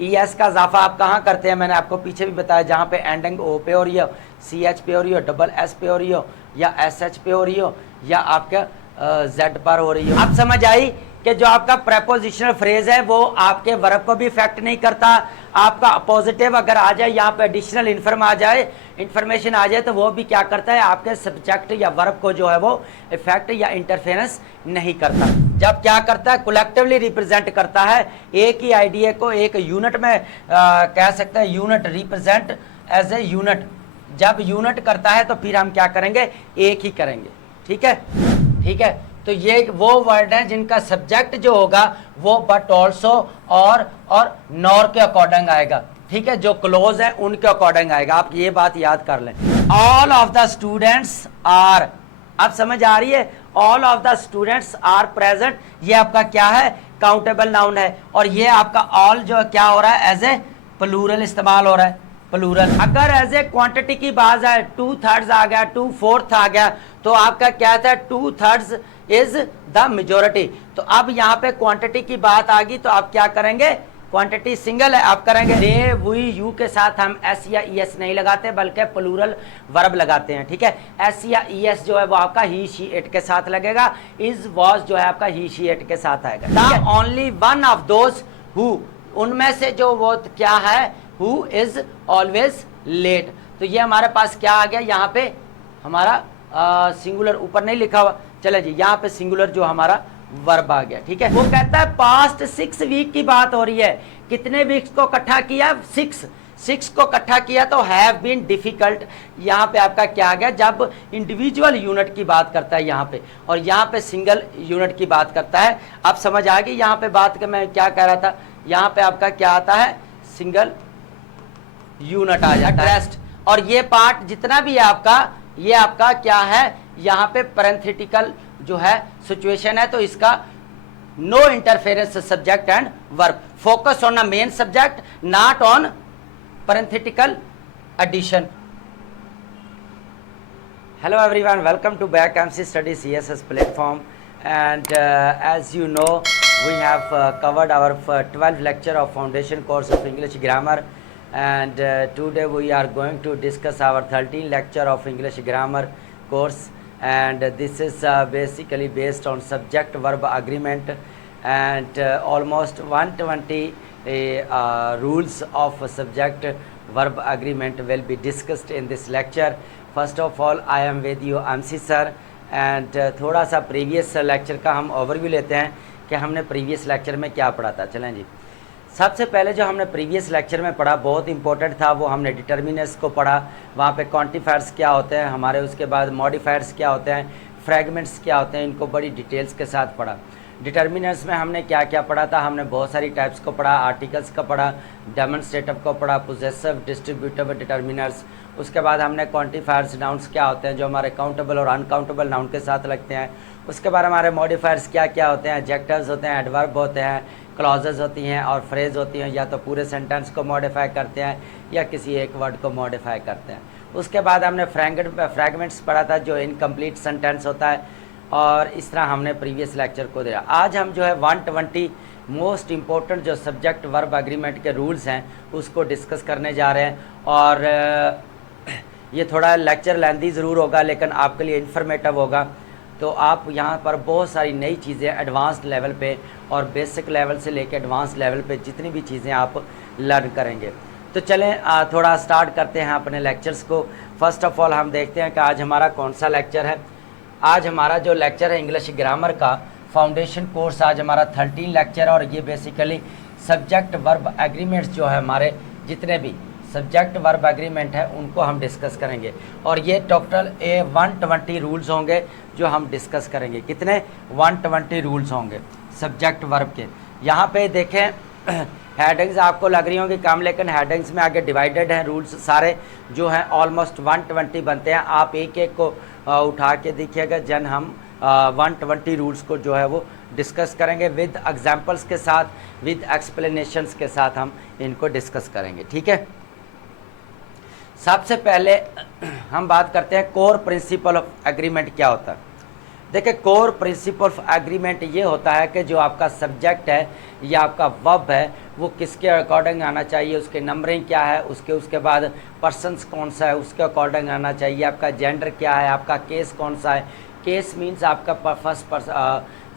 ES का इजाफा आप कहाँ करते हैं, मैंने आपको पीछे भी बताया, जहाँ पे एंडिंग O पे हो रही हो, CH पे हो रही हो, डबल S पे हो रही हो, या SH पे हो रही हो, या आपका Z पर हो रही हो। अब समझ आई कि जो आपका प्रेपोजिशनल फ्रेज है वो आपके वर्ब को भी इफेक्ट नहीं करता। आपका पॉजिटिव अगर आ जाए, यहाँ पे एडिशनल इंफॉर्मेशन आ जाए, तो वो भी क्या करता है, आपके सब्जेक्ट या वर्ब को जो है वो इफेक्ट या इंटरफेरेंस नहीं करता। जब क्या करता है, कलेक्टिवली रिप्रेजेंट करता है, एक ही आइडिया को एक यूनिट में कह सकते हैं, unit represent as a unit. जब यूनिट करता है तो फिर हम क्या करेंगे, एक ही करेंगे। ठीक है, ठीक है। तो ये वो वर्ड है जिनका सब्जेक्ट जो होगा वो बट ऑल्सो और नॉर के अकॉर्डिंग आएगा। ठीक है, जो क्लोज है उनके अकॉर्डिंग आएगा। आप ये बात याद कर लें। All of the students are, अब समझ आ रही है, all of the students are present, ये आपका क्या है, काउंटेबल नाउन है। और ये आपका ऑल जो क्या हो रहा है, एज ए प्लूरल इस्तेमाल हो रहा है, प्लूरल। अगर एज ए क्वांटिटी की बात है, 2/3 आ गया, 2/4 आ गया, तो आपका क्या था, 2/3 इज द मेजोरिटी। तो अब यहाँ पे क्वांटिटी की बात आ गई, तो आप क्या करेंगे, क्वांटिटी सिंगल है, आप करेंगे दे, वी, यू के साथ हम एस या ईएस नहीं लगाते, बल्कि प्लूरल वर्ब लगाते हैं। ठीक है, एस या ईएस जो है वो आपका ही, शी, इट के साथ लगेगा। इज, वॉज जो है आपका ही, शी, इट के साथ आएगा। Only one of those who, उनमें से जो वो क्या है, हु इज ऑलवेज लेट। तो ये हमारे पास क्या आ गया, यहाँ पे हमारा सिंगुलर ऊपर नहीं लिखा हुआ, चले जी, यहाँ पे सिंगुलर जो हमारा वर्ब आ गया। ठीक है, वो कहता है पास्ट 6 वीक की बात हो रही है, कितने वीक्स को इकट्ठा किया, 6 को इकट्ठा किया, तो हैव बीन डिफिकल्ट। यहाँ पे आपका क्या आ गया, जब इंडिविजुअल यूनिट की बात करता है यहाँ पे, और यहाँ पे सिंगल यूनिट की बात करता है। अब समझ आ गई यहाँ पे बात के मैं क्या कह रहा था, यहाँ पे आपका क्या आता है, सिंगल यूनिट आ जाता है, रेस्ट। और ये पार्ट जितना भी है आपका, ये आपका क्या है, यहाँ पे पैरेंथेटिकल जो है सिचुएशन है, तो इसका no interference subject and verb, focus on the main subject, not on parenthetical addition. Hello everyone, welcome to back MC study CSS platform, and as you know we have covered our 12th lecture of foundation course of English grammar, and today we are going to discuss our 13th lecture of English grammar course, and this is basically based on subject verb agreement, and almost 120 rules of subject verb agreement will be discussed in this lecture. First of all, I am with you MC sir, and थोड़ा सा previous lecture का हम overview लेते हैं कि हमने previous lecture में क्या पढ़ा था। चलें जी, सबसे पहले जो हमने प्रीवियस लेक्चर में पढ़ा बहुत इंपॉर्टेंट था, वो हमने डिटर्मिनर्स को पढ़ा, वहाँ पे क्वांटिफायर्स क्या होते हैं हमारे, उसके बाद मॉडिफायर्स क्या होते हैं, फ्रैगमेंट्स क्या होते हैं, इनको बड़ी डिटेल्स के साथ पढ़ा। डिटर्मिनर्स में हमने क्या क्या पढ़ा था, हमने बहुत सारी टाइप्स को पढ़ा, आर्टिकल्स का पढ़ा, डेमोन्स्ट्रेटिव को पढ़ा, पोजेसिव, डिस्ट्रीब्यूटिव डिटर्मिनर्स। उसके बाद हमने क्वांटिफायर्स, नाउन्स क्या होते हैं जो हमारे काउंटेबल और अनकाउंटेबल नाउन के साथ लगते हैं। उसके बाद हमारे मॉडिफायर्स क्या क्या होते हैं, एडजेक्टिव्स होते हैं, एडवर्ब होते हैं, क्लॉजेज होती हैं और फ्रेज होती हैं, या तो पूरे सेंटेंस को मॉडिफाई करते हैं या किसी एक वर्ड को मॉडिफाई करते हैं। उसके बाद हमने फ्रैगमेंट्स पढ़ा था जो इनकम्प्लीट सेंटेंस होता है, और इस तरह हमने प्रीवियस लेक्चर को दिया। आज हम जो है 120 मोस्ट इम्पोर्टेंट जो सब्जेक्ट वर्ब एग्रीमेंट के रूल्स हैं उसको डिस्कस करने जा रहे हैं, और ये थोड़ा लेक्चर लेंथी ज़रूर होगा लेकिन आपके लिए इन्फॉर्मेटिव होगा। तो आप यहाँ पर बहुत सारी नई चीज़ें एडवांस लेवल पे और बेसिक लेवल से लेकर एडवांस लेवल पे जितनी भी चीज़ें आप लर्न करेंगे। तो चलें थोड़ा स्टार्ट करते हैं अपने लेक्चर्स को। फर्स्ट ऑफ ऑल हम देखते हैं कि आज हमारा कौन सा लेक्चर है। आज हमारा जो लेक्चर है इंग्लिश ग्रामर का फाउंडेशन कोर्स, आज हमारा 13 लेक्चर है, और ये बेसिकली सब्जेक्ट वर्ब एग्रीमेंट्स जो है हमारे जितने भी सब्जेक्ट वर्ब एग्रीमेंट है उनको हम डिस्कस करेंगे, और ये टोटल 120 रूल्स होंगे जो हम डिस्कस करेंगे। कितने? 120 रूल्स होंगे सब्जेक्ट वर्ब के। यहाँ पे देखें हेडिंग्स आपको लग रही होंगी कम, लेकिन हेडिंग्स में आगे डिवाइडेड हैं रूल्स सारे जो हैं, ऑलमोस्ट 120 बनते हैं। आप एक एक को उठा के देखिएगा, जन हम 120 रूल्स को जो है वो डिस्कस करेंगे विद एग्जाम्पल्स के साथ, विद एक्सप्लेनेशंस के साथ हम इनको डिस्कस करेंगे। ठीक है, सबसे पहले हम बात करते हैं कोर प्रिंसिपल ऑफ एग्रीमेंट क्या होता है। देखिए कोर प्रिंसिपल ऑफ एग्रीमेंट ये होता है कि जो आपका सब्जेक्ट है या आपका वर्ब है वो किसके अकॉर्डिंग आना चाहिए, उसके नंबरिंग क्या है, उसके बाद पर्सन्स कौन सा है उसके अकॉर्डिंग आना चाहिए, आपका जेंडर क्या है, आपका केस कौन सा है। केस मीन्स आपका फर्स्ट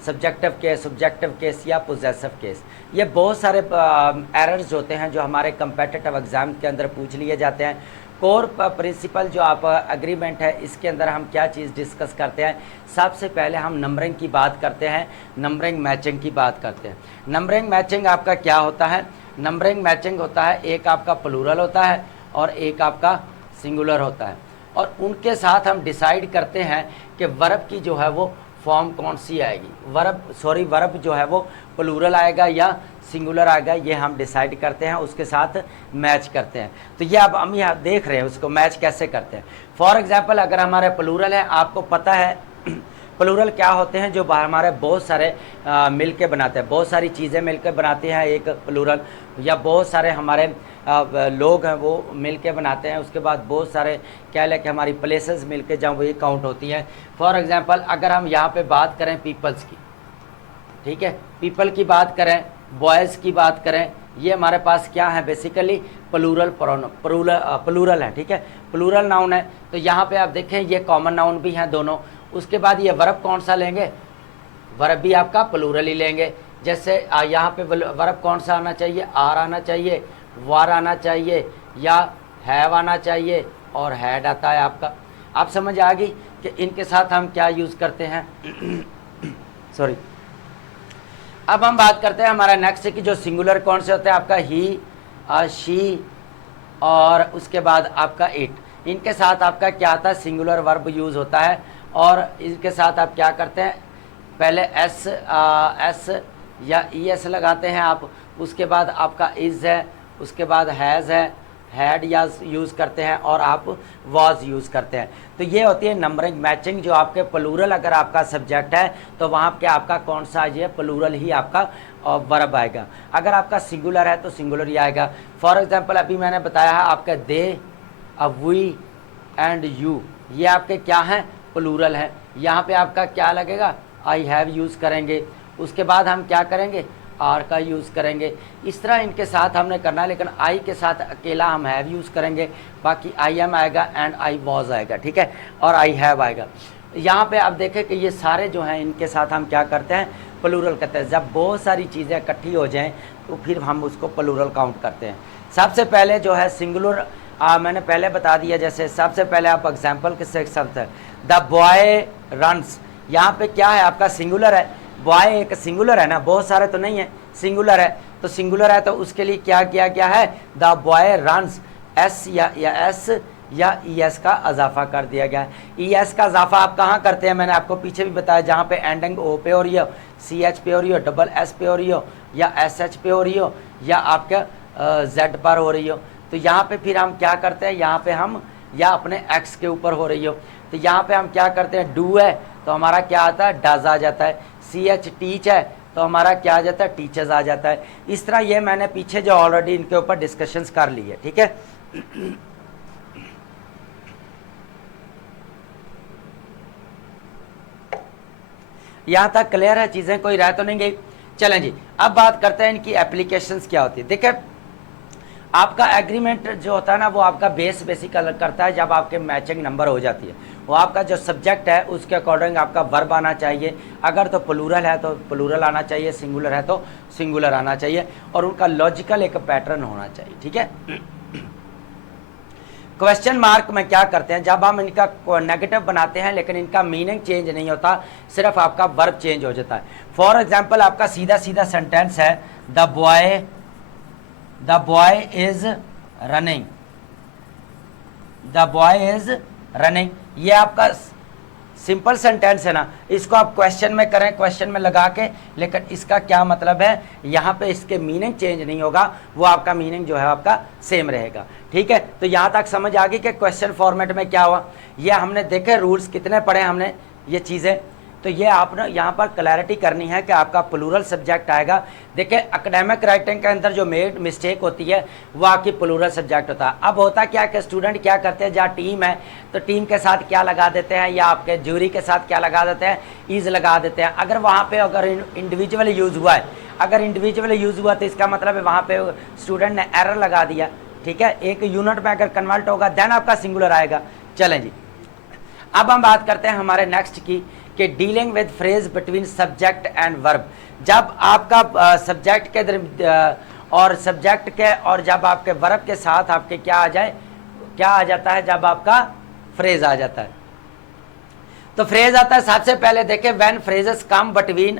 सब्जेक्टिव केस या पोजेसिव केस। ये बहुत सारे एरर्स होते हैं जो हमारे कम्पिटिटिव एग्ज़ाम के अंदर पूछ लिए जाते हैं। कोर प्रिंसिपल जो आप एग्रीमेंट है इसके अंदर हम क्या चीज़ डिस्कस करते हैं, सबसे पहले हम नंबरिंग की बात करते हैं, नंबरिंग मैचिंग की बात करते हैं। नंबरिंग मैचिंग आपका क्या होता है, नंबरिंग मैचिंग होता है एक आपका प्लूरल होता है और एक आपका सिंगुलर होता है, और उनके साथ हम डिसाइड करते हैं कि वर्ब की जो है वो फॉर्म कौन सी आएगी, वर्ब जो है वो प्लूरल आएगा या सिंगुलर आएगा, ये हम डिसाइड करते हैं, उसके साथ मैच करते हैं। तो ये अब हम यहाँ देख रहे हैं उसको मैच कैसे करते हैं। फॉर एग्जांपल अगर हमारे प्लूरल है, आपको पता है प्लूरल क्या होते हैं, जो हमारे बहुत सारे मिल के बनाते हैं, बहुत सारी चीज़ें मिल के बनाती हैं एक प्लूरल, या बहुत सारे हमारे लोग हैं वो मिल के बनाते हैं। उसके बाद बहुत सारे क्या है कि हमारी प्लेसेस मिल के जहाँ वही काउंट होती हैं। फॉर एग्जांपल अगर हम यहाँ पे बात करें पीपल्स की, ठीक है, पीपल की बात करें, बॉयज़ की बात करें, ये हमारे पास क्या है बेसिकली प्लूरल है, ठीक है, प्लूरल नाउन है। तो यहाँ पे आप देखें ये कॉमन नाउन भी हैं दोनों। उसके बाद ये वर्ब कौन सा लेंगे, वर्ब भी आपका प्लूरल ही लेंगे। जैसे यहाँ पे वर्ब कौन सा आना चाहिए, आर आना चाहिए, वार आना चाहिए, या हैव आना चाहिए, और हैड आता है आपका। आप समझ आ गई कि इनके साथ हम क्या यूज़ करते हैं सॉरी। अब हम बात करते हैं हमारा नेक्स्ट कि जो सिंगुलर कौन से होते हैं, आपका ही, शी, और उसके बाद आपका इट। इनके साथ आपका क्या आता है, सिंगुलर वर्ब यूज़ होता है। और इनके साथ आप क्या करते हैं, पहले एस या ई एस लगाते हैं आप, उसके बाद आपका इज़ है, उसके बाद हैज़ है, हैड या यूज़ करते हैं, और आप वाज यूज़ करते हैं। तो ये होती है नंबरिंग मैचिंग। जो आपके प्लूरल अगर आपका सब्जेक्ट है तो वहाँ पे आपका कौन सा ये प्लूरल ही आपका वर्ब आएगा। अगर आपका सिंगुलर है तो सिंगुलर ही आएगा। फॉर एग्जांपल अभी मैंने बताया है आपका दे, वी एंड यू, ये आपके क्या हैं, प्लूरल है। यहाँ पे आपका क्या लगेगा, आई हैव यूज़ करेंगे। उसके बाद हम क्या करेंगे, आर का यूज़ करेंगे। इस तरह इनके साथ हमने करना है, लेकिन आई के साथ अकेला हम हैव यूज़ करेंगे, बाकी आई एम आएगा एंड आई वॉज आएगा, ठीक है, और आई हैव आएगा। यहाँ पे आप देखें कि ये सारे जो हैं इनके साथ हम क्या करते हैं, प्लूरल करते हैं। जब बहुत सारी चीज़ें इकट्ठी हो जाएं तो फिर हम उसको प्लूरल काउंट करते हैं। सबसे पहले जो है सिंगुलर मैंने पहले बता दिया, जैसे सबसे पहले आप एग्जाम्पल किससे सकते हैं, द बॉय रन्स। यहाँ पे क्या है आपका सिंगुलर है, बॉय एक सिंगुलर है ना, बहुत सारे तो नहीं है, सिंगुलर है। तो सिंगुलर है तो उसके लिए क्या किया गया है, द बॉय रन्स, एस या एस या ई एस का इजाफा कर दिया गया है। ई एस का इजाफा आप कहाँ करते हैं, मैंने आपको पीछे भी बताया, जहाँ पे एंडिंग ओ पे हो रही हो, सी एच पे हो रही हो, डबल एस पे हो रही हो, या एस एच पे हो रही हो, या आपका जेड पर हो रही हो। तो यहाँ पे फिर हम क्या करते हैं, यहाँ पे हम या अपने एक्स के ऊपर हो रही हो, तो यहाँ पे हम क्या करते हैं, डू है तो हमारा क्या आता है, डज आ जाता है। सी एच टीच है तो हमारा क्या आ जाता है, टीचर्स आ जाता है। इस तरह ये मैंने पीछे जो ऑलरेडी इनके ऊपर डिस्कशंस कर ली है, ठीक है। यहाँ तक क्लियर है, चीज़ें कोई रह तो नहीं गई। चलें जी, अब बात करते हैं इनकी एप्लीकेशंस क्या होती है। देखिए आपका एग्रीमेंट जो होता है ना, वो आपका बेसिक करता है जब आपके मैचिंग नंबर हो जाती है। वो आपका जो सब्जेक्ट है उसके अकॉर्डिंग आपका वर्ब आना चाहिए। अगर तो प्लूरल है तो प्लूरल आना चाहिए, सिंगुलर है तो सिंगुलर आना चाहिए, और उनका लॉजिकल एक पैटर्न होना चाहिए, ठीक है। क्वेश्चन मार्क में क्या करते हैं, जब हम इनका नेगेटिव बनाते हैं लेकिन इनका मीनिंग चेंज नहीं होता, सिर्फ आपका वर्ब चेंज हो जाता है। फॉर एग्जाम्पल आपका सीधा सीधा सेंटेंस है, the boy is running, the boy is running. ये आपका सिंपल सेंटेंस है ना, इसको आप क्वेश्चन में करें, क्वेश्चन में लगा के, लेकिन इसका क्या मतलब है, यहाँ पे इसके मीनिंग चेंज नहीं होगा, वो आपका मीनिंग जो है आपका सेम रहेगा, ठीक है। तो यहाँ तक समझ आ गई कि क्वेश्चन फॉर्मेट में क्या हुआ। ये हमने देखे रूल्स कितने पढ़े हमने ये चीज़ें, तो ये आपने यहाँ पर क्लैरिटी करनी है कि आपका प्लूरल सब्जेक्ट आएगा। देखिए एकेडमिक राइटिंग के अंदर जो मेड मिस्टेक होती है वो आपकी प्लूरल सब्जेक्ट होता है। अब होता क्या कि स्टूडेंट क्या करते हैं, जहाँ टीम है तो टीम के साथ क्या लगा देते हैं, या आपके ज्यूरी के साथ क्या लगा देते हैं, इज लगा देते हैं। अगर वहाँ पे अगर इंडिविजुअल यूज़ हुआ है, अगर इंडिविजुअल यूज़ हुआ तो इसका मतलब है वहाँ पे स्टूडेंट ने एरर लगा दिया, ठीक है। एक यूनिट में अगर कन्वर्ट होगा देन आपका सिंगुलर आएगा। चलें जी, अब हम बात करते हैं हमारे नेक्स्ट की कि dealing with phrase between subject and verb. जब आपका सब्जेक्ट के और सब्जेक्ट के और जब आपके वर्ब के साथ आपके क्या आ जाए, क्या आ जाता है, जब आपका फ्रेज आ जाता है। तो फ्रेज आता है सबसे पहले देखें when phrases come between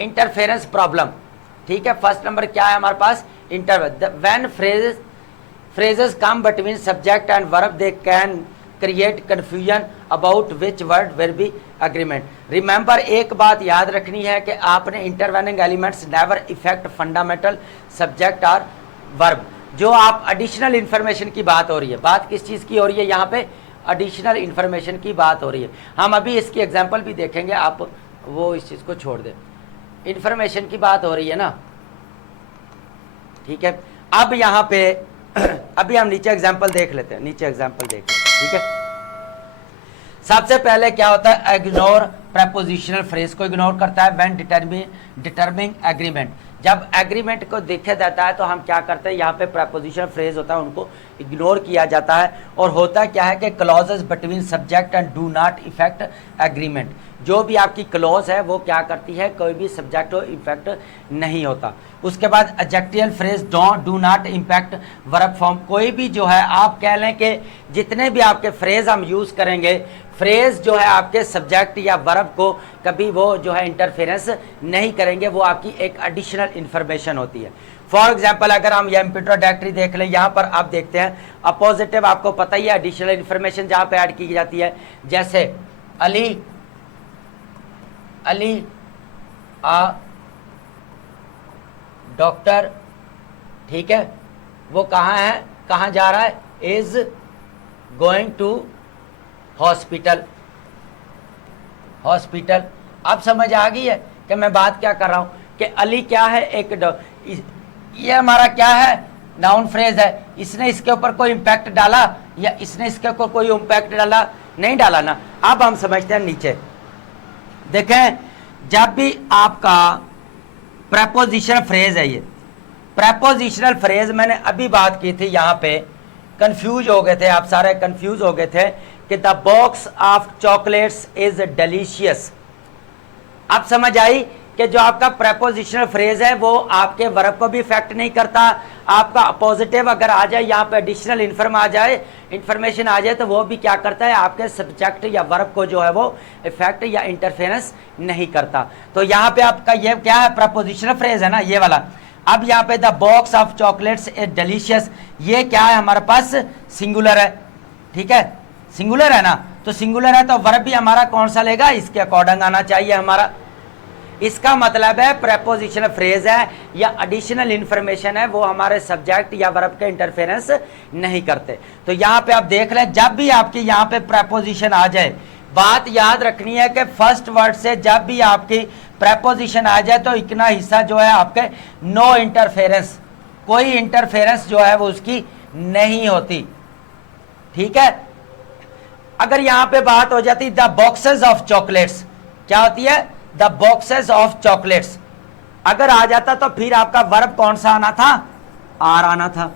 interference problem, ठीक है। फर्स्ट नंबर क्या है हमारे पास, when phrases come between subject and verb they can create confusion about which word will be agreement. Remember, एक बात याद रखनी है कि आपने intervening elements never effect fundamental subject और वर्ब। जो आप एडिशनल इंफॉर्मेशन की बात हो रही है, बात किस चीज़ की हो रही है यहाँ पे, एडिशनल इंफॉर्मेशन की बात हो रही है। हम अभी इसकी एग्जांपल भी देखेंगे, आप वो इस चीज़ को छोड़ दें, इंफॉर्मेशन की बात हो रही है ना, ठीक है। अब यहाँ पे अभी हम नीचे एग्जांपल देख लेते हैं, नीचे एग्जांपल देख लेते हैं, ठीक है। सबसे पहले क्या होता है, इग्नोर प्रेपोजिशनल फ्रेज को इग्नोर करता है व्हेन डिटरमिनिंग एग्रीमेंट। जब एग्रीमेंट को देखा जाता है तो हम क्या करते हैं, यहाँ पे प्रेपोजिशनल फ्रेज होता है उनको इग्नोर किया जाता है। और होता क्या है कि clauses between subject and do not effect agreement. जो भी आपकी क्लॉज है वो क्या करती है, कोई भी सब्जेक्ट हो इफेक्ट नहीं होता। उसके बाद adjectival phrase do not impact verb form. कोई भी जो है आप कह लें कि जितने भी आपके फ्रेज हम यूज़ करेंगे, फ्रेज जो है आपके सब्जेक्ट या वर्ब को कभी वो जो है इंटरफेरेंस नहीं करेंगे, वो आपकी एक एडिशनल इंफॉर्मेशन होती है। फॉर एग्जाम्पल अगर हम यह इंट्रोडक्टरी देख लें, यहाँ पर आप देखते हैं अपोजिटिव, आपको पता ही है एडिशनल इंफॉर्मेशन जहाँ पे ऐड की जाती है। जैसे अली आ डॉक्टर, ठीक है, वो कहाँ है, कहाँ जा रहा है, is going to hospital. Hospital, अब समझ आ गई है कि मैं बात क्या कर रहा हूं कि अली क्या है, एक ये हमारा क्या है, नाउन फ्रेज है। इसने इसके ऊपर कोई इंपैक्ट डाला या इसने इसके ऊपर कोई इंपैक्ट डाला, नहीं डाला ना। अब हम समझते हैं नीचे देखें, जब भी आपका प्रेपोजिशनल फ्रेज है, ये प्रेपोजिशनल फ्रेज मैंने अभी बात की थी, यहाँ पे कंफ्यूज हो गए थे आप सारे, कंफ्यूज हो गए थे कि the box of chocolates is delicious. अब समझ आई कि जो आपका प्रेपोजिशनल फ्रेज है वो आपके वर्ब को भी इफेक्ट नहीं करता। आपका पॉजिटिव अगर आ जाए, यहाँ पे एडिशनल इंफॉर्मेशन आ जाए तो वो भी क्या करता है, आपके सब्जेक्ट या वर्ब को जो है वो इफेक्ट या इंटरफेरेंस नहीं करता। तो यहाँ पे आपका ये क्या है, प्रेपोजिशनल फ्रेज है ना, ये वाला। अब यहाँ पे the box of chocolates is delicious, ये क्या है हमारे पास, सिंगुलर है, ठीक है, सिंगुलर है ना। तो सिंगुलर है तो वर्ब भी हमारा कौन सा लेगा, इसके अकॉर्डिंग आना चाहिए हमारा। इसका मतलब है प्रेपोजिशनल फ्रेज है या एडिशनल इंफॉर्मेशन है, वो हमारे सब्जेक्ट या वर्ब के इंटरफेरेंस नहीं करते। तो यहाँ पे आप देख लें, जब भी आपकी यहाँ पे प्रेपोजिशन आ जाए, बात याद रखनी है कि फर्स्ट वर्ड से जब भी आपकी प्रेपोजिशन आ जाए तो इतना हिस्सा जो है आपके नो इंटरफेरेंस, कोई इंटरफेरेंस जो है वो उसकी नहीं होती, ठीक है। अगर यहाँ पे बात हो जाती द बॉक्सेस ऑफ चॉकलेट्स, क्या होती है, द बॉक्सेस ऑफ चॉकलेट्स, अगर आ जाता तो फिर आपका वर्ब कौन सा आना था, आर आना था,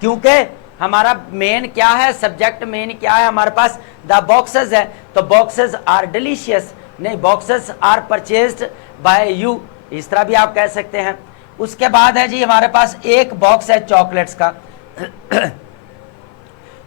क्योंकि हमारा मेन क्या है, सब्जेक्ट मेन क्या है हमारे पास, द बॉक्सेस है। तो बॉक्सेस आर डिलीशियस, नहीं, boxes are purchased by you, इस तरह भी आप कह सकते हैं। उसके बाद है जी हमारे पास एक बॉक्स है चॉकलेट्स का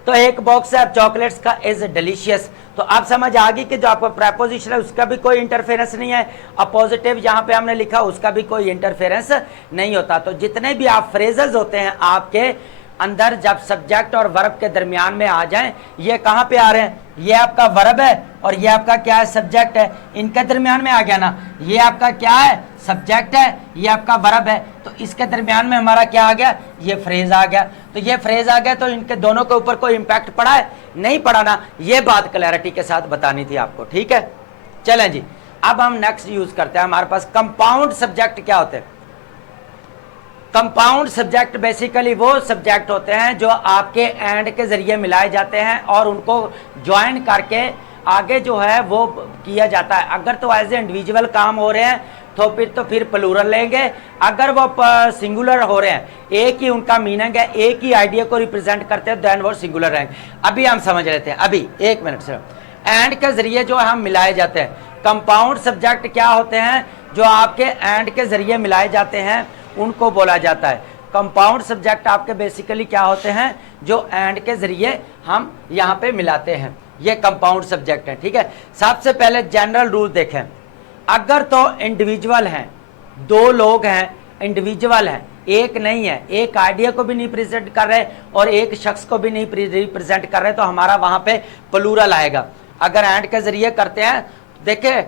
तो एक बॉक्स है चॉकलेट्स का इज डिलीशियस। तो आप समझ आ गई कि जो आपका प्रेपोजिशन है उसका भी कोई इंटरफेरेंस नहीं है, अपोजिटिव यहाँ पे हमने लिखा उसका भी कोई इंटरफेरेंस नहीं होता। तो जितने भी आप फ्रेजेस होते हैं आपके अंदर, जब सब्जेक्ट और वर्ब के दरमियान में आ जाएं, ये कहाँ पे आ रहे हैं, ये आपका वर्ब है और ये आपका क्या है, सब्जेक्ट है, इनके दरमियान में आ गया ना। ये आपका क्या है, सब्जेक्ट है, ये आपका वर्ब है, तो इसके दरमियान में हमारा क्या आ गया, ये फ्रेज आ गया। तो ये फ्रेज आ गया तो इनके दोनों के ऊपर कोई इंपैक्ट पड़ा है, नहीं पड़ा ना। ये बात क्लैरिटी के साथ बतानी थी आपको, ठीक है। चलें जी, अब हम नेक्स्ट यूज करते हैं, हमारे पास कंपाउंड सब्जेक्ट क्या होते हैं। कंपाउंड सब्जेक्ट बेसिकली वो सब्जेक्ट होते हैं जो आपके एंड के जरिए मिलाए जाते हैं और उनको ज्वाइन करके आगे जो है वो किया जाता है। अगर तो एज ए इंडिविजुअल काम हो रहे हैं तो फिर प्लूरल लेंगे, अगर वो सिंगुलर हो रहे हैं, एक ही उनका मीनिंग है, एक ही आइडिया को रिप्रेजेंट करते हैं, देन वो सिंगुलर रहेंगे। अभी हम समझ लेते हैं, अभी एक मिनट से, एंड के जरिए जो हम मिलाए जाते हैं। कंपाउंड सब्जेक्ट क्या होते हैं, जो आपके एंड के जरिए मिलाए जाते हैं उनको बोला जाता है कंपाउंड सब्जेक्ट। आपके बेसिकली क्या होते हैं, जो एंड के जरिए हम यहाँ पे मिलाते हैं, ये कंपाउंड सब्जेक्ट है। ठीक है, सबसे पहले जनरल रूल देखें, अगर तो इंडिविजुअल हैं, दो लोग हैं, इंडिविजुअल हैं, एक नहीं है, एक आइडिया को भी नहीं प्रेजेंट कर रहे और एक शख्स को भी नहीं रिप्रेजेंट कर रहे, तो हमारा वहां पे प्लूरल आएगा। अगर एंड के जरिए करते हैं, देखिए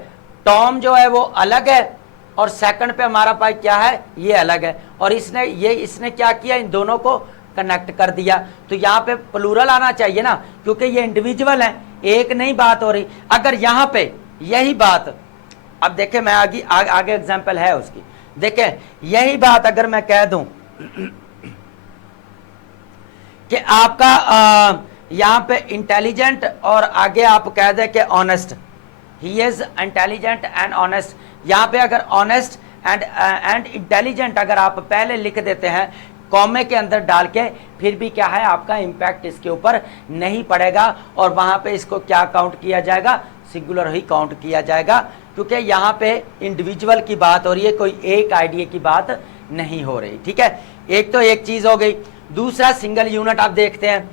टॉम जो है वो अलग है और सेकंड पे हमारा पास क्या है, ये अलग है, और इसने क्या किया, इन दोनों को कनेक्ट कर दिया, तो यहाँ पे प्लूरल आना चाहिए ना, क्योंकि ये इंडिविजुअल है, एक नहीं बात हो रही। अगर यहाँ पे यही बात, अब देखें मैं आगे एग्जांपल है उसकी, देखें यही बात अगर मैं कह दूं कि आपका यहाँ पे इंटेलिजेंट और आगे आप कह दें कि honest, he is intelligent and honest, यहाँ पे अगर ऑनेस्ट एंड इंटेलिजेंट अगर आप पहले लिख देते हैं कॉमे के अंदर डाल के, फिर भी क्या है, आपका इंपैक्ट इसके ऊपर नहीं पड़ेगा और वहां पे इसको क्या काउंट किया जाएगा, सिंगुलर ही काउंट किया जाएगा, क्योंकि यहाँ पे इंडिविजुअल की बात हो रही है, कोई एक आइडिया की बात नहीं हो रही। ठीक है, एक तो एक चीज हो गई। दूसरा सिंगल यूनिट आप देखते हैं,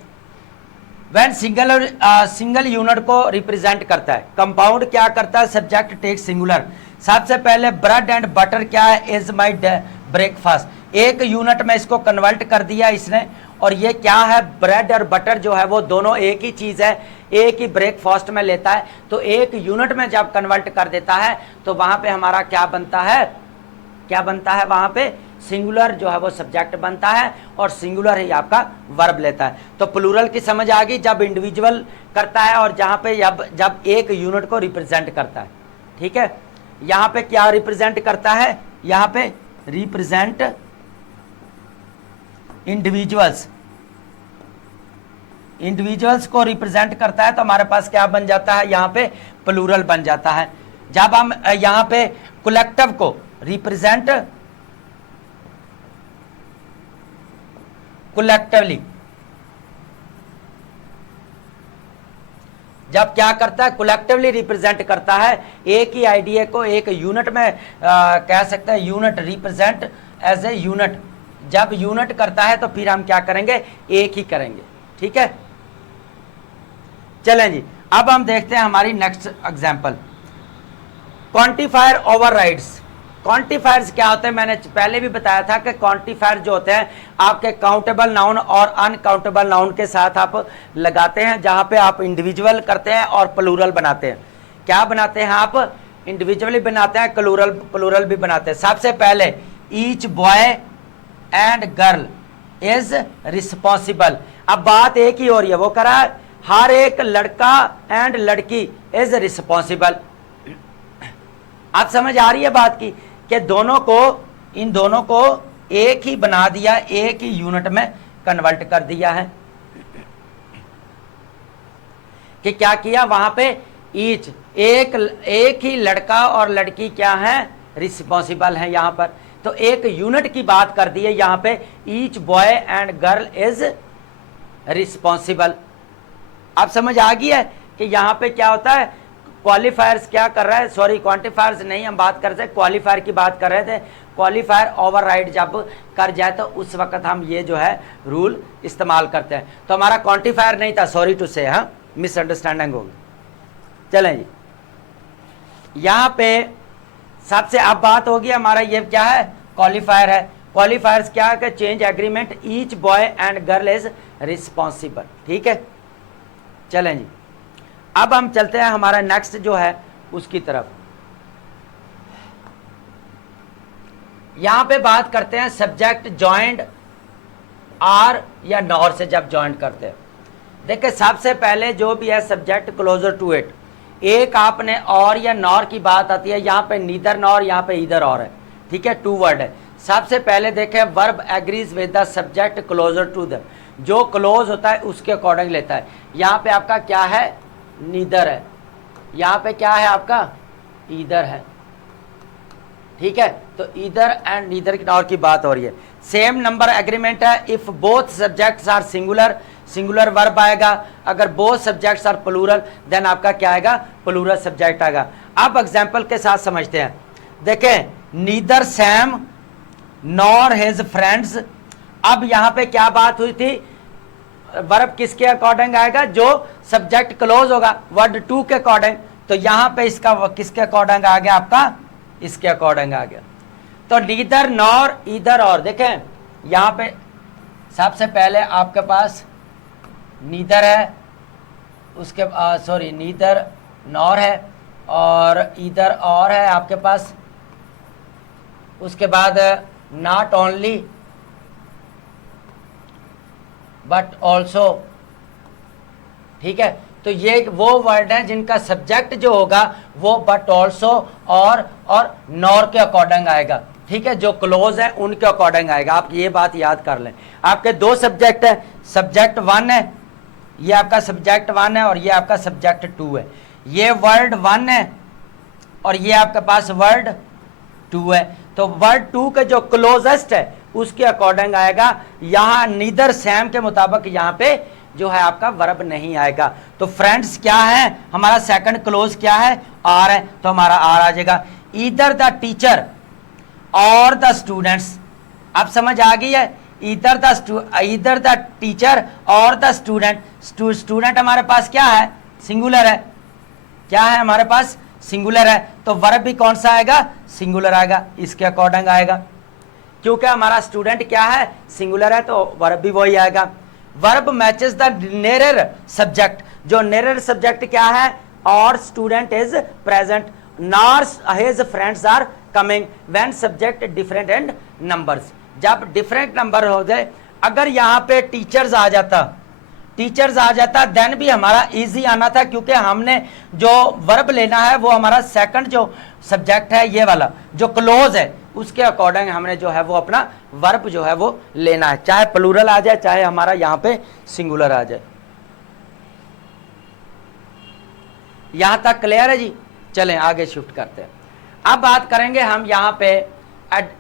व्हेन सिंगल यूनिट को रिप्रेजेंट करता है, कंपाउंड क्या करता है, सब्जेक्ट टेक सिंगुलर। सबसे पहले ब्रेड एंड बटर क्या है, इज माई ब्रेकफास्ट, एक यूनिट में इसको कन्वर्ट कर दिया इसने, और ये क्या है, ब्रेड और बटर जो है वो दोनों एक ही चीज है, एक ही ब्रेकफास्ट में लेता है, तो एक यूनिट में जब कन्वर्ट कर देता है तो वहां पे हमारा क्या बनता है, वहां पे सिंगुलर जो है वो सब्जेक्ट बनता है और सिंगुलर ही आपका वर्ब लेता है। तो प्लूरल की समझ आ गई, जब इंडिविजुअल करता है और जहां पे जब एक यूनिट को रिप्रेजेंट करता है। ठीक है, यहां पे क्या रिप्रेजेंट करता है, यहां पे रिप्रेजेंट इंडिविजुअल्स को रिप्रेजेंट करता है, तो हमारे पास क्या बन जाता है, यहाँ पे प्लूरल बन जाता है। जब हम यहाँ पे कलेक्टिव को रिप्रेजेंट कलेक्टिवली, जब क्या करता है, कलेक्टिवली रिप्रेजेंट करता है, एक ही आइडिया को एक यूनिट में कह सकते हैं, unit represent as a unit, जब यूनिट करता है तो फिर हम क्या करेंगे, एक ही करेंगे। ठीक है, चलें जी, अब हम देखते हैं हमारी next example, quantifier overrides. Quantifiers क्या होते हैं, मैंने पहले भी बताया था कि क्वांटिफायर जो होते हैं आपके काउंटेबल नाउन और अनकाउंटेबल नाउन के साथ आप लगाते हैं, जहां पे आप इंडिविजुअल करते हैं और प्लूरल बनाते हैं। क्या बनाते हैं आप, इंडिविजुअली बनाते हैं, प्लूरल भी बनाते हैं। सबसे पहले each boy and girl is responsible, अब बात एक ही हो रही है, वो करा हर एक लड़का एंड लड़की इज रिस्पॉन्सिबल। आप समझ आ रही है बात की, कि इन दोनों को एक ही बना दिया, एक ही यूनिट में कन्वर्ट कर दिया है। कि क्या किया, वहां पे ईच एक ही लड़का और लड़की क्या है, रिस्पॉन्सिबल है यहां पर, तो एक यूनिट की बात कर दी है यहां पे, each boy and girl is responsible. आप समझ आ गई है कि यहां पे क्या होता है, क्वालिफायर्स क्या कर रहा है, सॉरी क्वांटिफायर्स नहीं, हम बात कर रहे थे क्वालिफायर की बात कर रहे थे। क्वालिफायर ओवरराइड जब कर जाए तो उस वक्त हम ये जो है रूल इस्तेमाल करते हैं। तो हमारा क्वांटिफायर नहीं था, सॉरी टू से, हाँ मिसअंडरस्टैंडिंग होगी। चलें जी, यहाँ पे सबसे अब बात होगी हमारा, ये क्या है, क्वालिफायर है। क्वालिफायर्स क्या है, change agreement, each boy and girl is responsible. ठीक है, चलें जी, अब हम चलते हैं हमारा नेक्स्ट जो है उसकी तरफ। यहां पे बात करते हैं सब्जेक्ट जॉइंड आर या नॉर से जब जॉइंट करते हैं। देखिए सबसे पहले जो भी है सब्जेक्ट क्लोजर टू इट, एक आपने और या नॉर की बात आती है, यहाँ पे नीदर नॉर, यहाँ पे ईदर और है, ठीक है, टू वर्ड है। सबसे पहले देखें verb agrees with the subject closer to the, जो क्लोज होता है उसके अकॉर्डिंग लेता है। यहाँ पे आपका क्या है, नीदर है, यहाँ पे क्या है आपका, ईदर है, ठीक है। तो ईदर एंड नीदर नॉर की बात हो रही है। सेम नंबर एग्रीमेंट है, if both subjects are singular, singular verb आएगा। अगर both subjects are plural then आपका क्या आएगा, प्लूरल सब्जेक्ट आएगा। अब एग्जांपल के साथ समझते हैं। देखें, neither Sam nor his friends. अब यहां पे क्या बात हुई थी, वर्ब किसके अकॉर्डिंग आएगा, जो सब्जेक्ट क्लोज होगा, वर्ड टू के अकॉर्डिंग। तो यहां पे इसका किसके अकॉर्डिंग आ गया आपका, इसके अकॉर्डिंग आ गया। तो नीदर नॉर ईदर और, देखें यहां पे सबसे पहले आपके पास नीदर है, उसके सॉरी नीदर नॉर है और ईदर और है आपके पास। उसके बाद नॉट ओनली बट ऑल्सो, ठीक है। तो ये वो वर्ड हैं जिनका सब्जेक्ट जो होगा वो बट ऑल्सो और नॉर के अकॉर्डिंग आएगा, ठीक है। जो क्लोज है उनके अकॉर्डिंग आएगा। आप ये बात याद कर लें। आपके दो सब्जेक्ट है, सब्जेक्ट वन है, ये आपका सब्जेक्ट वन है और ये आपका सब्जेक्ट टू है। ये वर्ड वन है और ये आपके पास वर्ड टू है। तो वर्ड टू के जो क्लोजेस्ट है उसके अकॉर्डिंग आएगा। यहां नीदर सैम के मुताबिक यहां पे जो है आपका वर्ब नहीं आएगा। तो फ्रेंड्स क्या है, हमारा सेकंड क्लोज क्या है, आर है, तो हमारा आर आ जाएगा। ईदर द टीचर और द स्टूडेंट्स, अब समझ आ गई है। ईदर द टीचर और द स्टूडेंट, स्टूडेंट हमारे पास क्या है, सिंगुलर है, क्या है हमारे पास, सिंगुलर है। तो वर्ब भी कौन सा आएगा, सिंगुलर आएगा, इसके अकॉर्डिंग आएगा। क्योंकि हमारा स्टूडेंट क्या है, सिंगुलर है, तो वर्ब भी वही आएगा। Verb matches the nearer subject, जो नेरर सब्जेक्ट क्या है, और student is present, nor his friends are coming, when subject different and numbers, जब डिफरेंट नंबर हो जाए। अगर यहाँ पे टीचर्स आ जाता देन भी हमारा इजी आना था, क्योंकि हमने जो वर्ब लेना है वो हमारा सेकंड जो सब्जेक्ट है ये वाला जो क्लोज है उसके अकॉर्डिंग हमने जो है वो अपना वर्ब जो है वो लेना है, चाहे प्लूरल आ जाए चाहे हमारा यहाँ पे सिंगुलर आ जाए। यहां तक क्लियर है जी। चलें आगे शिफ्ट करते हैं। अब बात करेंगे हम यहाँ पे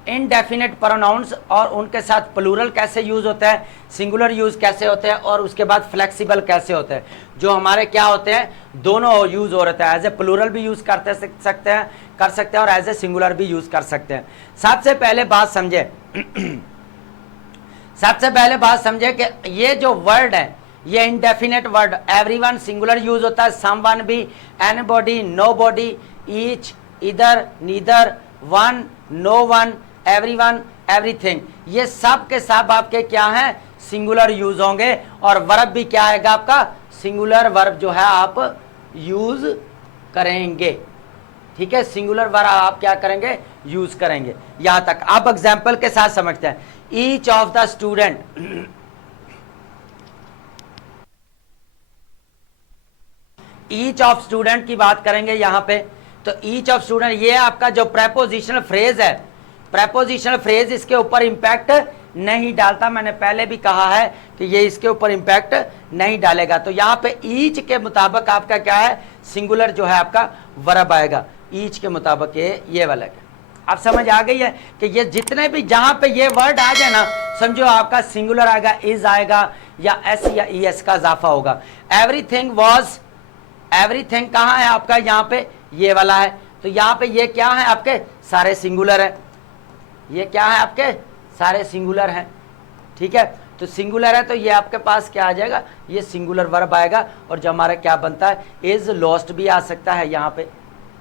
इनडेफिनेट प्रोनाउंस और उनके साथ प्लूरल कैसे यूज होता है, सिंगुलर यूज कैसे होते हैं और उसके बाद फ्लेक्सिबल कैसे होते हैं। जो हमारे क्या होते हैं, दोनों यूज हो रहता है, एज ए प्लूरल भी यूज कर सकते हैं और एज ए सिंगुलर भी यूज कर सकते हैं। सबसे पहले बात समझे कि ये जो वर्ड है ये indefinite word, everyone singular use होता है, समवन भी, anybody, nobody, each, either, neither, one, no one, everyone, everything, ये सब के सब आपके क्या हैं, सिंगुलर यूज होंगे। और वर्ब भी क्या आएगा आपका, सिंगुलर वर्ब जो है आप यूज करेंगे, ठीक है, सिंगुलर वर्ब आप क्या करेंगे, यूज करेंगे। यहां तक आप एग्जाम्पल के साथ समझते हैं। Each of the student, each of student की बात करेंगे यहां पे। तो ईच ऑफ स्टूडेंट ये आपका जो प्रेपोजिशनल फ्रेज है, प्रेपोजिशनल फ्रेज इसके ऊपर इंपैक्ट नहीं डालता। मैंने पहले भी कहा है कि ये इसके ऊपर इंपैक्ट नहीं डालेगा। तो यहाँ पे ईच के मुताबिक आपका क्या है, सिंगुलर जो है आपका वर्ब आएगा, ईच के मुताबिक ये वाला। अब समझ आ गई है कि ये जितने भी जहां पे ये वर्ड आ जाए ना, समझो आपका सिंगुलर आएगा, इज आएगा या एस या ई एस का इजाफा होगा। एवरीथिंग वॉज, एवरीथिंग कहाँ है आपका, यहाँ पे ये वाला है। तो यहाँ पे ये क्या है आपके, सारे सिंगुलर है, ये क्या है आपके, सारे सिंगुलर हैं, ठीक है। तो सिंगुलर है तो ये आपके पास क्या आ जाएगा, ये सिंगुलर वर्ब आएगा। और जो हमारा क्या बनता है, इज लॉस्ट भी आ सकता है यहाँ पे,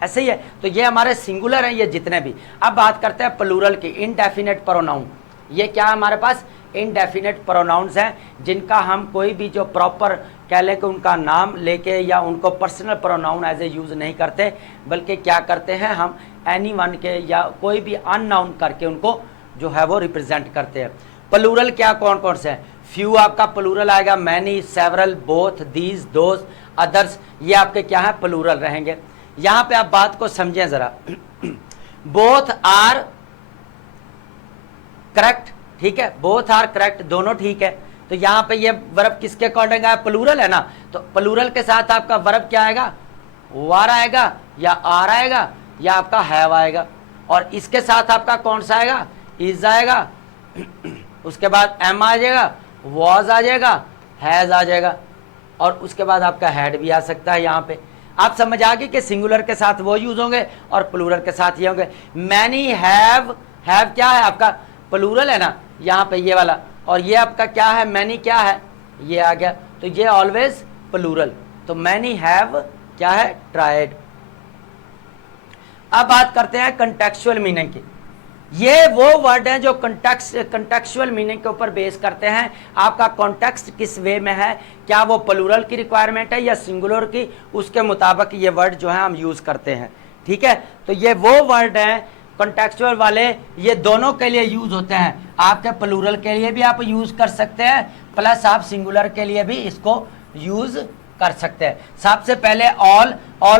ऐसे ही है। तो ये हमारे सिंगुलर हैं ये जितने भी। अब बात करते हैं प्लूरल की, इनडेफिनेट प्रोनाउन। ये क्या है हमारे पास, इनडेफिनेट प्रोनाउंस हैं जिनका हम कोई भी जो प्रॉपर कह लें कि उनका नाम लेके या उनको personal pronoun as a use नहीं करते, बल्कि क्या करते हैं हम एनी वन के या कोई भी अननाउन करके उनको जो है वो रिप्रेजेंट करते हैं। प्लूरल क्या कौन कौन से हैं, फ्यू आपका प्लूरल आएगा, many, several, both, these, those, others, ये आपके क्या है, प्लूरल रहेंगे। यहां पे आप बात को समझें जरा। बोथ आर करेक्ट, ठीक है, बोथ आर करेक्ट, दोनों ठीक है। तो यहां पे ये वर्ब किसके अकॉर्डिंग है, प्लूरल है ना, तो प्लूरल के साथ आपका वर्ब क्या आएगा, वर आएगा या आर आएगा या आपका हैव आएगा, और इसके साथ आपका कौन सा आएगा, इज आएगा, उसके बाद एम आ जाएगा, वॉज आ जाएगा, हैज आ जाएगा, और उसके बाद आपका हैड भी आ सकता है। यहाँ पे आप समझ आ गए कि सिंगुलर के साथ वो यूज होंगे और प्लूरल के साथ ये होंगे। मैनी हैव क्या है आपका, प्लूरल है ना यहाँ पे ये वाला, और ये आपका क्या है, मैनी क्या है, ये आ गया, तो ये ऑलवेज प्लूरल। तो मैनी हैव क्या है, ट्राइड। अब बात करते हैं कंटेक्चुअल मीनिंग की। ये वो वर्ड हैं जो कंटेक्चुअल मीनिंग के ऊपर बेस करते हैं। आपका कॉन्टेक्स्ट किस वे में है, क्या वो प्लूरल की रिक्वायरमेंट है या सिंगुलर की, उसके मुताबिक ये वर्ड जो है हम यूज करते हैं। ठीक है, तो ये वो वर्ड हैं कॉन्टेक्चुअल वाले, ये दोनों के लिए यूज होते हैं। आपके प्लूरल के लिए भी आप यूज कर सकते हैं, प्लस आप सिंगुलर के लिए भी इसको यूज कर सकते हैं। सबसे पहले ऑल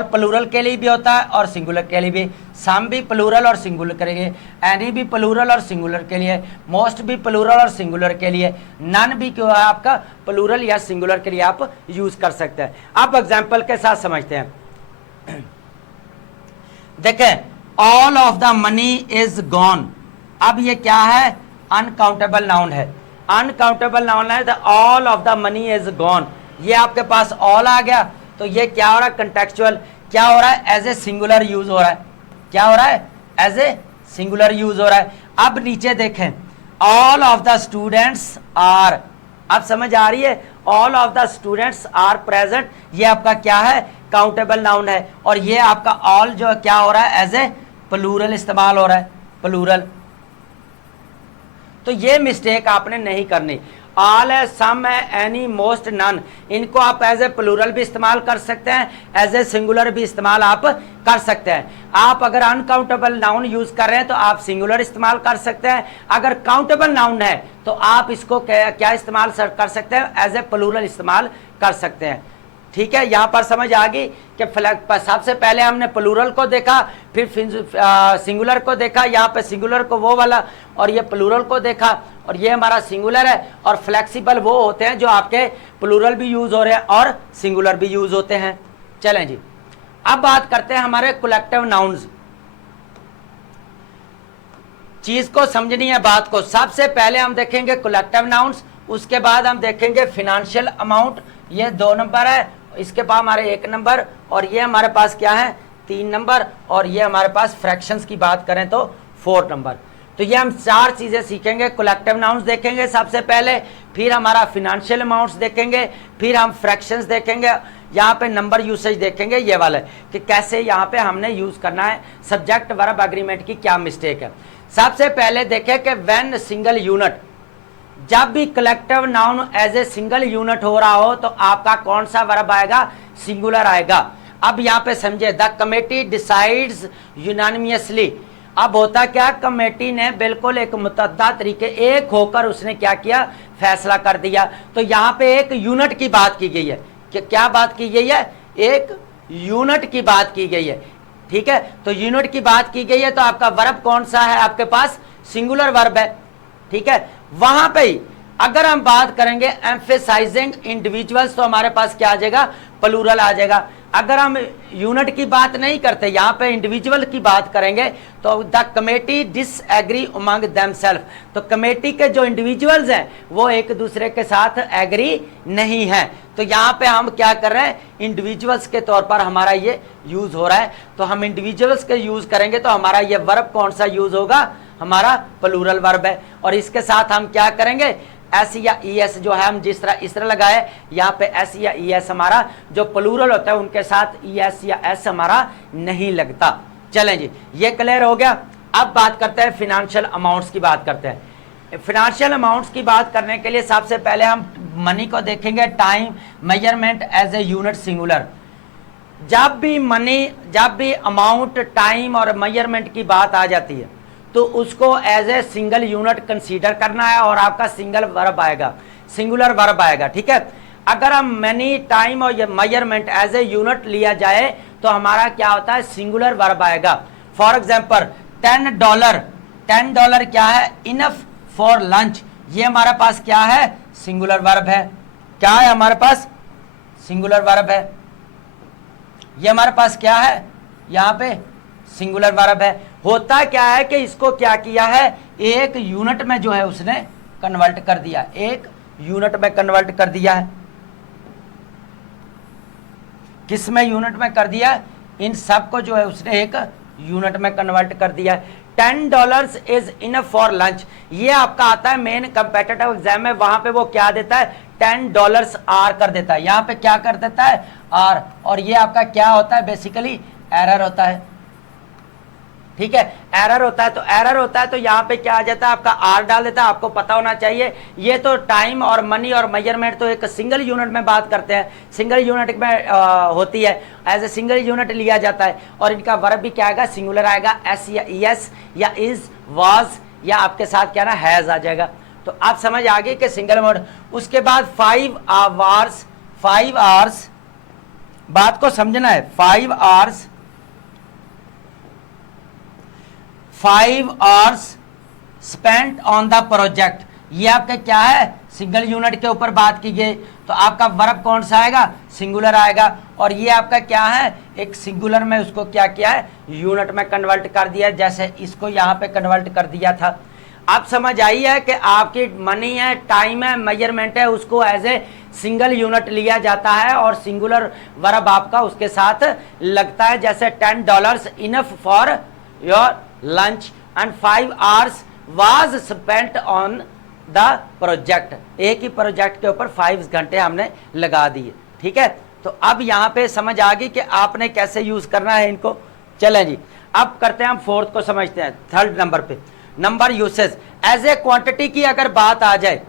प्लूरल के लिए भी होता है और सिंगुलर के लिए भी, सम भी प्लूरल और सिंगुलर के लिए, एनी भी प्लूरल और सिंगुलर के लिए, मोस्ट भी प्लूरल और सिंगुलर के लिए, नन भी क्यों है आपका प्लूरल या सिंगुलर के लिए आप यूज कर सकते हैं। आप एग्जांपल के साथ समझते हैं। देखें, all of the money is gone, अब ये क्या है, अनकाउंटेबल नाउन है, अनकाउंटेबल नाउन है, the all of the money is gone, ये आपके पास ऑल आ गया, तो ये क्या हो रहा है, कंटेक्चुअल, क्या हो रहा है, एज ए सिंगुलर यूज हो रहा है, क्या हो रहा है, एज ए सिंगुलर यूज हो रहा है। अब नीचे देखें, all of the students are, अब समझ आ रही है, all of the students are present, ये आपका क्या है, काउंटेबल नाउन है, और ये आपका ऑल जो है क्या हो रहा है, एज ए प्लूरल इस्तेमाल हो रहा है, प्लूरल। तो ये मिस्टेक आपने नहीं करनी। ऑल है, सम है, एनी, मोस्ट, नन, इनको आप एज ए प्लूरल भी इस्तेमाल कर सकते हैं, एज ए सिंगुलर भी इस्तेमाल आप कर सकते हैं। आप अगर अनकाउंटेबल नाउन यूज कर रहे हैं तो आप सिंगुलर इस्तेमाल कर सकते हैं, अगर काउंटेबल नाउन है तो आप इसको क्या इस्तेमाल कर सकते हैं, एज ए प्लूरल इस्तेमाल कर सकते हैं। ठीक है, यहां पर समझ आ गई कि सबसे पहले हमने प्लूरल को देखा, फिर सिंगुलर को देखा, यहाँ पे सिंगुलर को वो वाला, और ये प्लूरल को देखा, और ये हमारा सिंगुलर है। और फ्लेक्सिबल वो होते हैं जो आपके प्लूरल भी यूज हो रहे हैं और सिंगुलर भी यूज होते हैं। चलें जी, अब बात करते हैं हमारे कलेक्टिव नाउन्स। चीज को समझनी है बात को, सबसे पहले हम देखेंगे कलेक्टिव नाउन्स, उसके बाद हम देखेंगे फिनेंशियल अमाउंट, ये 2 नंबर है, इसके बाद हमारे 1 नंबर, और ये हमारे पास क्या है, 3 नंबर, और ये हमारे पास फ्रैक्शंस की बात करें तो 4 नंबर। तो ये हम 4 चीजें सीखेंगे। कलेक्टिव नाउन्स देखेंगे सबसे पहले, फिर हमारा फिनेंशियल अमाउंट्स देखेंगे, फिर हम फ्रैक्शंस देखेंगे, यहाँ पे नंबर यूसेज देखेंगे, ये वाला कि कैसे यहाँ पे हमने यूज करना है, सब्जेक्ट वर्ब एग्रीमेंट की क्या मिस्टेक है। सबसे पहले देखें कि व्हेन सिंगल यूनिट, जब भी collective noun as a single unit हो रहा हो तो आपका कौन सा वर्ब आएगा, सिंगुलर आएगा। अब यहाँ पे समझे, द कमेटी डिसाइड्स यूनानिमसली, अब होता क्या, कमेटी ने बिल्कुल एक मुतद्दा तरीके एक होकर उसने क्या किया, फैसला कर दिया। तो यहाँ पे एक यूनिट की बात की गई है, कि क्या बात की गई है, एक यूनिट की बात की गई है। ठीक है, तो यूनिट की बात की गई है, तो आपका वर्ब कौन सा है, आपके पास सिंगुलर वर्ब है। ठीक है, वहां पे ही अगर हम बात करेंगे एम्फेसाइजिंग इंडिविजुअल्स, तो हमारे पास क्या आ जाएगा, प्लूरल आ जाएगा। अगर हम यूनिट की बात नहीं करते, यहाँ पे इंडिविजुअल की बात करेंगे, तो the committee disagree among themself, तो कमेटी के जो इंडिविजुअल्स हैं वो एक दूसरे के साथ एग्री नहीं है। तो यहाँ पे हम क्या कर रहे हैं, इंडिविजुअल्स के तौर पर हमारा ये यूज हो रहा है, तो हम इंडिविजुअल्स के यूज करेंगे तो हमारा ये वर्ब कौन सा यूज होगा, हमारा प्लूरल वर्ब है। और इसके साथ हम क्या करेंगे, एस या ई एस जो है हम जिस तरह इस तरह लगाए, यहाँ पे एस या ई एस हमारा जो प्लूरल होता है उनके साथ ई एस या एस हमारा नहीं लगता। चलें जी, ये क्लियर हो गया। अब बात करते हैं फिनेंशियल अमाउंट्स की बात करते हैं। फिनेंशियल अमाउंट्स की बात करने के लिए सबसे पहले हम मनी को देखेंगे, time measurement as a unit singular. जब भी मनी, जब भी अमाउंट, टाइम और मेजरमेंट की बात आ जाती है तो उसको as a single unit consider करना है और आपका सिंगल वर्ब आएगा, सिंगुलर वर्ब आएगा। ठीक है, अगर हम मनी, टाइम और मेजरमेंट एज ए यूनिट लिया जाए तो हमारा क्या होता है, सिंगुलर वर्ब आएगा। फॉर एग्जाम्पल $10, $10 क्या है, इनफ फॉर लंच, ये हमारे पास क्या है, सिंगुलर वर्ब है। क्या है हमारे पास, सिंगुलर वर्ब है। ये हमारे पास क्या है, यहाँ पे सिंगुलर वर्ब है। होता क्या है कि इसको क्या किया है, एक यूनिट में जो है उसने कन्वर्ट कर दिया, एक यूनिट में कन्वर्ट कर दिया है। किस में यूनिट में कर दिया, इन सब को जो है उसने एक यूनिट में कन्वर्ट कर दिया है। $10 इज इनफ फॉर लंच, ये आपका आता है मेन कंपेटिटिव एग्जाम में, वहां पे वो क्या देता है, $10 आर कर देता है, यहाँ पे क्या कर देता है, आर, और ये आपका क्या होता है, बेसिकली एरर होता है। ठीक है, एरर होता है, तो एरर होता है तो यहाँ पे क्या आ जाता है, आपका आर डाल देता है। आपको पता होना चाहिए, ये तो टाइम और मनी और मेजरमेंट तो एक सिंगल यूनिट में बात करते हैं, सिंगल यूनिट में होती है, एज ए सिंगल यूनिट लिया जाता है। और इनका वर्ब भी क्या आएगा, सिंगुलर आएगा, एस या ईएस या इज, वाज या आपके साथ क्या ना हैज आ जाएगा। तो आप समझ आ गए कि सिंगल मोड। उसके बाद 5 आवर्स, बात को समझना है, 5 hours spent on the project, ये आपका क्या है, सिंगल यूनिट के ऊपर बात की गई, तो आपका वर्ब कौन सा आएगा, सिंगुलर आएगा। और ये आपका क्या है, एक सिंगुलर में उसको क्या किया है, यूनिट में कन्वर्ट कर दिया, जैसे इसको यहाँ पे कन्वर्ट कर दिया था। आप समझ आई है कि आपकी मनी है, टाइम है, मेजरमेंट है, उसको एज ए सिंगल यूनिट लिया जाता है और सिंगुलर वर्ब आपका उसके साथ लगता है। जैसे $10 enough for your lunch and 5 hours was spent on the project, एक ही प्रोजेक्ट के ऊपर 5 घंटे हमने लगा दिए। ठीक है, तो अब यहाँ पे समझ आ गई कि आपने कैसे यूज करना है इनको। चलें जी, अब करते हैं हम फोर्थ को समझते हैं, थर्ड नंबर पे, number usage. As a quantity की अगर बात आ जाए,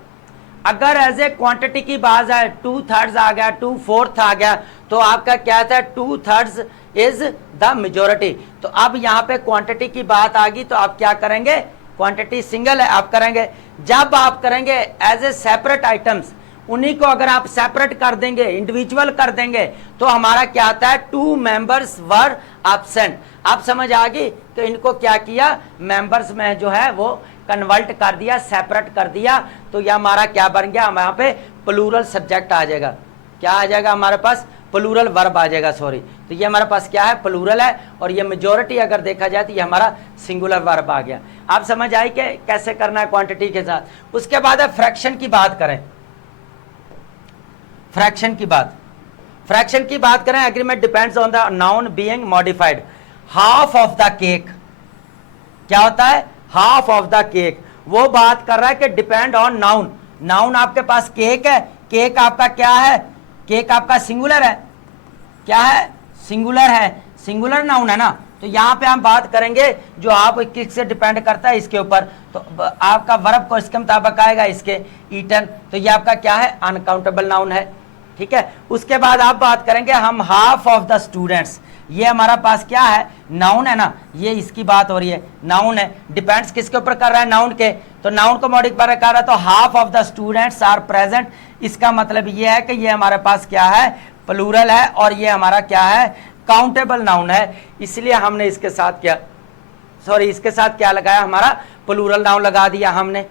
अगर एज ए क्वांटिटी की बात आए, 2/3 आ गया, 2/4 आ गया, तो आपका क्या था, 2/3 इज द मेजोरिटी। तो अब यहाँ पे क्वांटिटी की बात आ गई तो आप क्या करेंगे, क्वांटिटी सिंगल है आप करेंगे। जब आप करेंगे एज ए सेपरेट आइटम्स, उन्हीं को अगर आप सेपरेट कर देंगे, इंडिविजुअल कर देंगे, तो हमारा क्या आता है, 2 मेंबर्स वर एब्सेंट। आप समझ आ गई, तो इनको क्या किया, मेंबर्स में जो है वो कन्वर्ट कर दिया, सेपरेट कर दिया, तो यह हमारा क्या बन गया, हम यहाँ पे प्लूरल सब्जेक्ट आ जाएगा। क्या आ जाएगा हमारे पास, प्लूरल वर्ब आ जाएगा, सॉरी। तो ये हमारे पास क्या है, प्लूरल है, और ये मेजोरिटी अगर देखा जाए तो ये हमारा सिंगुलर वर्ब आ गया। आप समझ आई कि कैसे करना है क्वांटिटी के साथ। उसके बाद है फ्रैक्शन की बात करें, फ्रैक्शन की बात करें, agreement depends on the noun being modified. Half of the cake, क्या होता है, हाफ ऑफ द केक, वो बात कर रहा है कि डिपेंड ऑन नाउन। नाउन आपके पास केक है, केक आपका क्या है, केक आपका सिंगुलर है, क्या है, सिंगुलर है, सिंगुलर नाउन है ना। तो यहाँ पे हम बात करेंगे जो आप किस से डिपेंड करता है, इसके ऊपर, तो आपका वर्ब को इसके मुताबिक आएगा, इसके ईटन, तो ये आपका क्या है, अनकाउंटेबल नाउन है। ठीक है, उसके बाद आप बात करेंगे हम हाफ ऑफ द स्टूडेंट्स, ये हमारा पास क्या है, नाउन है ना, ये इसकी बात हो रही है, नाउन है, डिपेंड्स किसके ऊपर कर रहा है, नाउन के, तो नाउन को मॉडिफाई कर रहा है, तो half of the students are present, इसका मतलब ये है कि ये हमारे पास क्या है, प्लूरल है, और ये हमारा क्या है, काउंटेबल नाउन है, इसलिए हमने इसके साथ क्या, सॉरी इसके साथ क्या लगाया, हमारा प्लूरल नाउन लगा दिया हमने।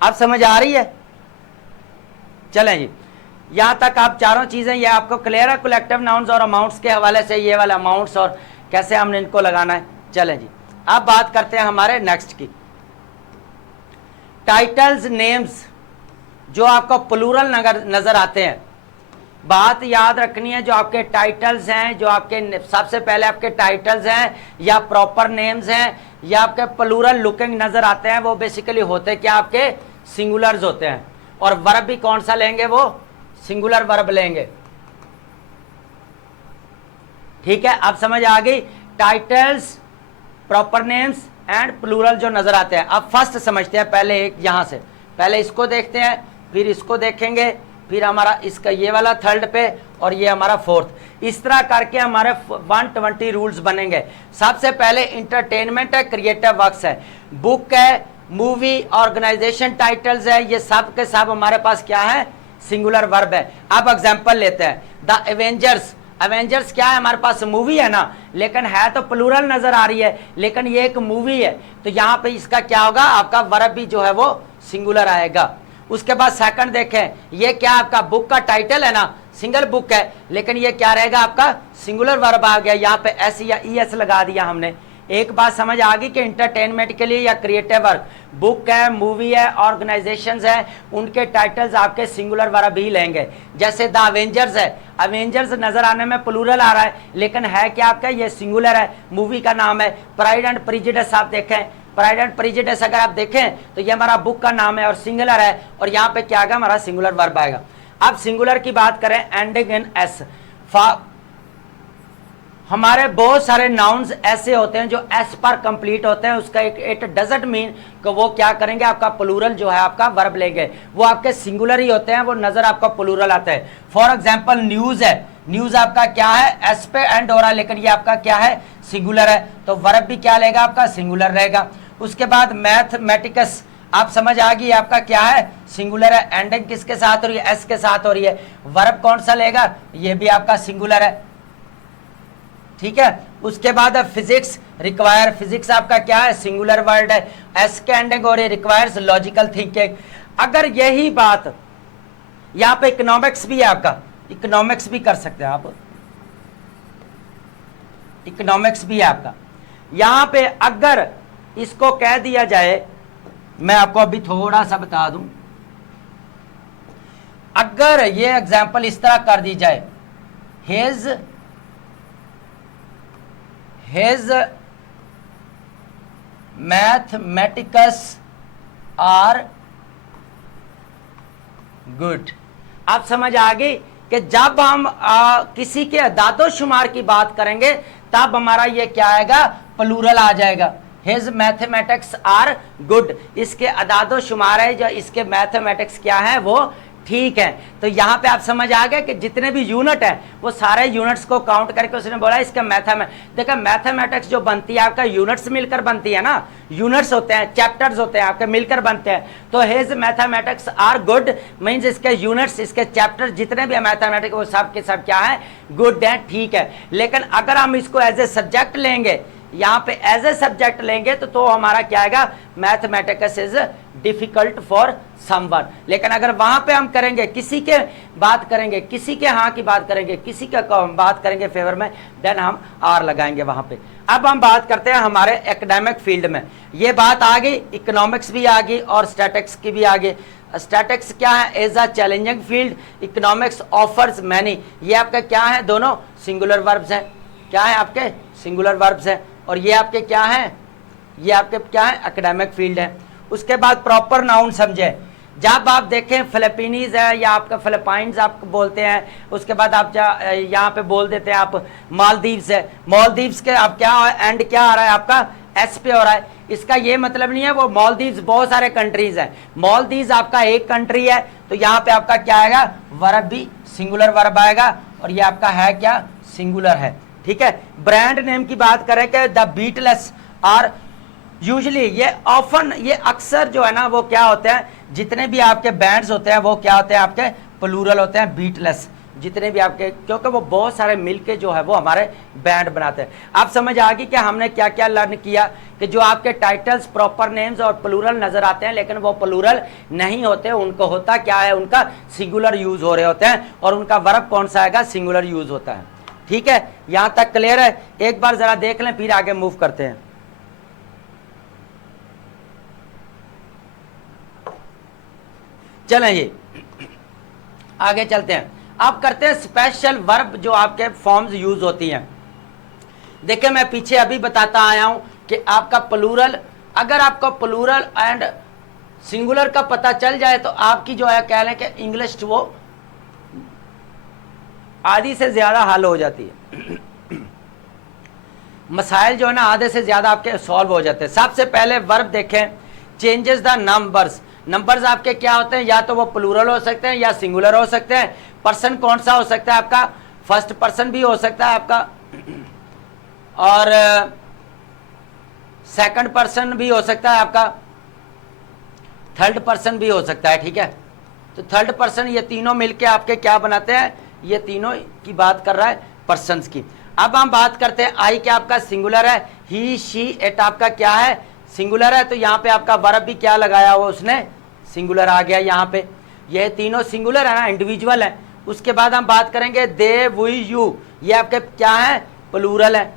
आप समझ आ रही है, चलें जी, यहां तक आप चारों चीजें ये आपको क्लियर है, कलेक्टिव नाउन्स और अमाउंट्स के हवाले से, ये वाला अमाउंट्स और कैसे हमने इनको लगाना है। चलें जी, अब बात करते हैं हमारे नेक्स्ट की, टाइटल्स, नेम्स, जो आपको प्लूरल नजर आते हैं। बात याद रखनी है, जो आपके टाइटल्स हैं, जो आपके सबसे पहले आपके टाइटल्स हैं या प्रॉपर नेम्स हैं या आपके प्लूरल लुकिंग नजर आते हैं, वो बेसिकली होते क्या, आपके सिंगुलर्स होते हैं। और वर्ब भी कौन सा लेंगे, वो सिंगुलर वर्ब लेंगे। ठीक है, अब समझ आ गई, titles, proper names and plural जो नजर आते हैं। अब फर्स्ट समझते हैं, पहले एक यहां से, पहले इसको देखते हैं, फिर इसको देखेंगे, फिर हमारा इसका ये वाला थर्ड पे, और ये हमारा फोर्थ। इस तरह करके हमारे 120 रूल्स बनेंगे। सबसे पहले इंटरटेनमेंट है, क्रिएटिव वर्क्स है, बुक है, मूवी, ऑर्गेनाइजेशन टाइटल्स है, ये सब के सब हमारे पास क्या है, सिंगुलर वर्ब है। अब एग्जांपल लेते हैं, द एवेंजर्स। एवेंजर्स क्या है, हमारे पास मूवी है ना, लेकिन है तो प्लूरल नजर आ रही है, लेकिन ये एक मूवी है, तो यहाँ पे इसका क्या होगा, आपका वर्ब भी जो है वो सिंगुलर आएगा। उसके बाद सेकंड देखें, ये क्या आपका बुक का टाइटल है ना, सिंगल बुक है, लेकिन ये क्या रहेगा आपका सिंगुलर वर्ब आ गया, यहाँ पे एस या ई एस लगा दिया हमने। एक बात समझ आ गई कि इंटरटेनमेंट के लिए या क्रिएटिव वर्क, बुक है, मूवी है, ऑर्गेनाइजेशंस है, उनके टाइटल्स आपके सिंगुलर वर्ब ही लेंगे। जैसे द अवेंजर्स है, अवेंजर्स नजर आने में प्लूरल आ रहा है, लेकिन है क्या आपका, ये सिंगुलर है, मूवी का नाम है। प्राइड एंड प्रेजुडिस आप देखें, प्राइड एंड प्रेजुडिस अगर आप देखें तो ये हमारा बुक का नाम है और सिंगुलर है, और यहाँ पे क्या आएगा, हमारा सिंगुलर वर्ब आएगा। अब सिंगुलर की बात करें, एंडिंग इन एस, हमारे बहुत सारे नाउन्स ऐसे होते हैं जो एस पर कंप्लीट होते हैं, उसका इट डजंट मीन कि वो क्या करेंगे, आपका प्लूरल जो है आपका वर्ब लेंगे, वो आपके सिंगुलर ही होते हैं, वो नजर आपका प्लूरल आता है। फॉर एग्जांपल न्यूज है, न्यूज आपका क्या है, एस पे एंड हो रहा है, लेकिन ये आपका क्या है, सिंगुलर है, तो वर्ब भी क्या लेगा, आपका सिंगुलर रहेगा। उसके बाद मैथमेटिक्स, आप समझ आ गई, आपका क्या है, सिंगुलर है, एंडिंग किसके साथ हो रही है, एस के साथ हो रही है, वर्ब कौन सा लेगा, ये भी आपका सिंगुलर है, ठीक है। उसके बाद फिजिक्स रिक्वायर, फिजिक्स आपका क्या है, सिंगुलर वर्ड है, एस के एंडिंग हो रही है, रिक्वायर्स लॉजिकल थिंकिंग। अगर यही बात यहां पे इकोनॉमिक्स भी है, आपका इकोनॉमिक्स भी कर सकते हैं आप, इकोनॉमिक्स भी है आपका। यहां पे अगर इसको कह दिया जाए, मैं आपको अभी थोड़ा सा बता दूं, अगर ये एग्जांपल इस तरह कर दी जाए, his mathematics are good, आप समझ आ गई कि जब हम किसी के अदादोशुमार की बात करेंगे तब हमारा ये क्या आएगा, प्लूरल आ जाएगा। His mathematics are good, इसके अदादोशुमार है, जो इसके मैथमेटिक्स क्या है, वो ठीक है। तो यहाँ पे आप समझ आ गए कि जितने भी यूनिट हैं वो सारे यूनिट्स को काउंट करके उसने बोला इसका देखा मैथमेटिक्स जो बनती है आपका यूनिट्स मिलकर बनती है ना, यूनिट्स होते हैं, चैप्टर्स होते हैं आपके मिलकर बनते हैं, तो his mathematics are good means इसके यूनिट्स, इसके चैप्टर जितने भी मैथमेटिक्स वो सब के सब क्या है, गुड है, ठीक है। लेकिन अगर हम इसको एज ए सब्जेक्ट लेंगे, यहाँ पे एज ए सब्जेक्ट लेंगे तो हमारा क्या आएगा, mathematics is difficult for someone. लेकिन अगर वहां पे हम करेंगे, किसी के बात करेंगे, किसी के हाँ की बात करेंगे, किसी का बात करेंगे फेवर में, देन हम आर लगाएंगे वहां पे। अब हम बात करते हैं हमारे एकेडमिक फील्ड में, ये बात आ गई, इकोनॉमिक्स भी आ गई और स्टैटिक्स की भी आ गई। स्टैटिक्स क्या है, as a challenging field, economics offers many, ये आपका क्या है, दोनों सिंगुलर वर्ब्स हैं, क्या है आपके सिंगुलर वर्ब्स हैं, और ये आपके क्या हैं, ये आपके क्या है, एकेडमिक फील्ड है। उसके बाद प्रॉपर नाउन समझे, जब आप देखें फिलिपीनीज है या आपका फिलिपाइंस आप बोलते हैं, उसके बाद आप यहाँ पे बोल देते हैं आप मालदीव्स है, मालदीव्स के आप क्या एंड क्या आ रहा है आपका, एस पे हो रहा है, इसका ये मतलब नहीं है वो मालदीव्स बहुत सारे कंट्रीज हैं, मालदीव्स आपका एक कंट्री है, तो यहाँ पे आपका क्या आएगा, वर्ब भी सिंगुलर वर्ब आएगा, और ये आपका है क्या, सिंगुलर है, ठीक है। ब्रांड नेम की बात करें कि द बीटलेस आर यूजली, ये ऑफन, ये अक्सर जो है ना वो क्या होते हैं, जितने भी आपके बैंड्स होते हैं वो क्या होते हैं, आपके प्लूरल होते हैं, बीटलेस, जितने भी आपके, क्योंकि वो बहुत सारे मिलके जो है वो हमारे बैंड बनाते हैं। आप समझ आ गई कि हमने क्या क्या लर्न किया, कि जो आपके टाइटल्स, प्रॉपर नेम्स और प्लूरल नजर आते हैं, लेकिन वो प्लूरल नहीं होते, उनको होता क्या है, उनका सिंगुलर यूज हो रहे होते हैं, और उनका वर्ब कौन सा आएगा, सिंगुलर यूज होता है, ठीक है। यहां तक क्लियर है, एक बार जरा देख लें फिर आगे मूव करते हैं। चलें ये आगे चलते हैं, अब करते हैं स्पेशल वर्ब जो आपके फॉर्म्स यूज होती हैं। देखिए मैं पीछे अभी बताता आया हूं कि आपका प्लूरल, अगर आपको प्लूरल एंड सिंगुलर का पता चल जाए तो आपकी जो है कह लें कि इंग्लिश वो आधी से ज्यादा हल हो जाती है, मसाइल जो है ना आधे से ज्यादा आपके सॉल्व हो जाते हैं। सबसे पहले वर्ब देखें, चेंजेस द नंबर्स, नंबर्स आपके क्या होते हैं, या तो वो प्लूरल हो सकते हैं या सिंगुलर हो सकते हैं। पर्सन कौन सा हो सकता है आपका, फर्स्ट पर्सन भी हो सकता है आपका, और सेकंड पर्सन भी हो सकता है आपका, थर्ड पर्सन भी हो सकता है, ठीक है। तो थर्ड पर्सन ये तीनों मिलके आपके क्या बनाते हैं, ये तीनों की बात कर रहा है पर्सन्स की। अब हम बात करते हैं आई क्या आपका सिंगुलर है, ही शी इट आपका क्या है सिंगुलर है, तो यहाँ पे आपका वर्ब भी क्या लगाया हुआ उसने सिंगुलर आ गया यहाँ पे, ये तीनों सिंगुलर है ना, इंडिविजुअल है। उसके बाद हम बात करेंगे दे वी यू, ये आपके क्या है प्लूरल है।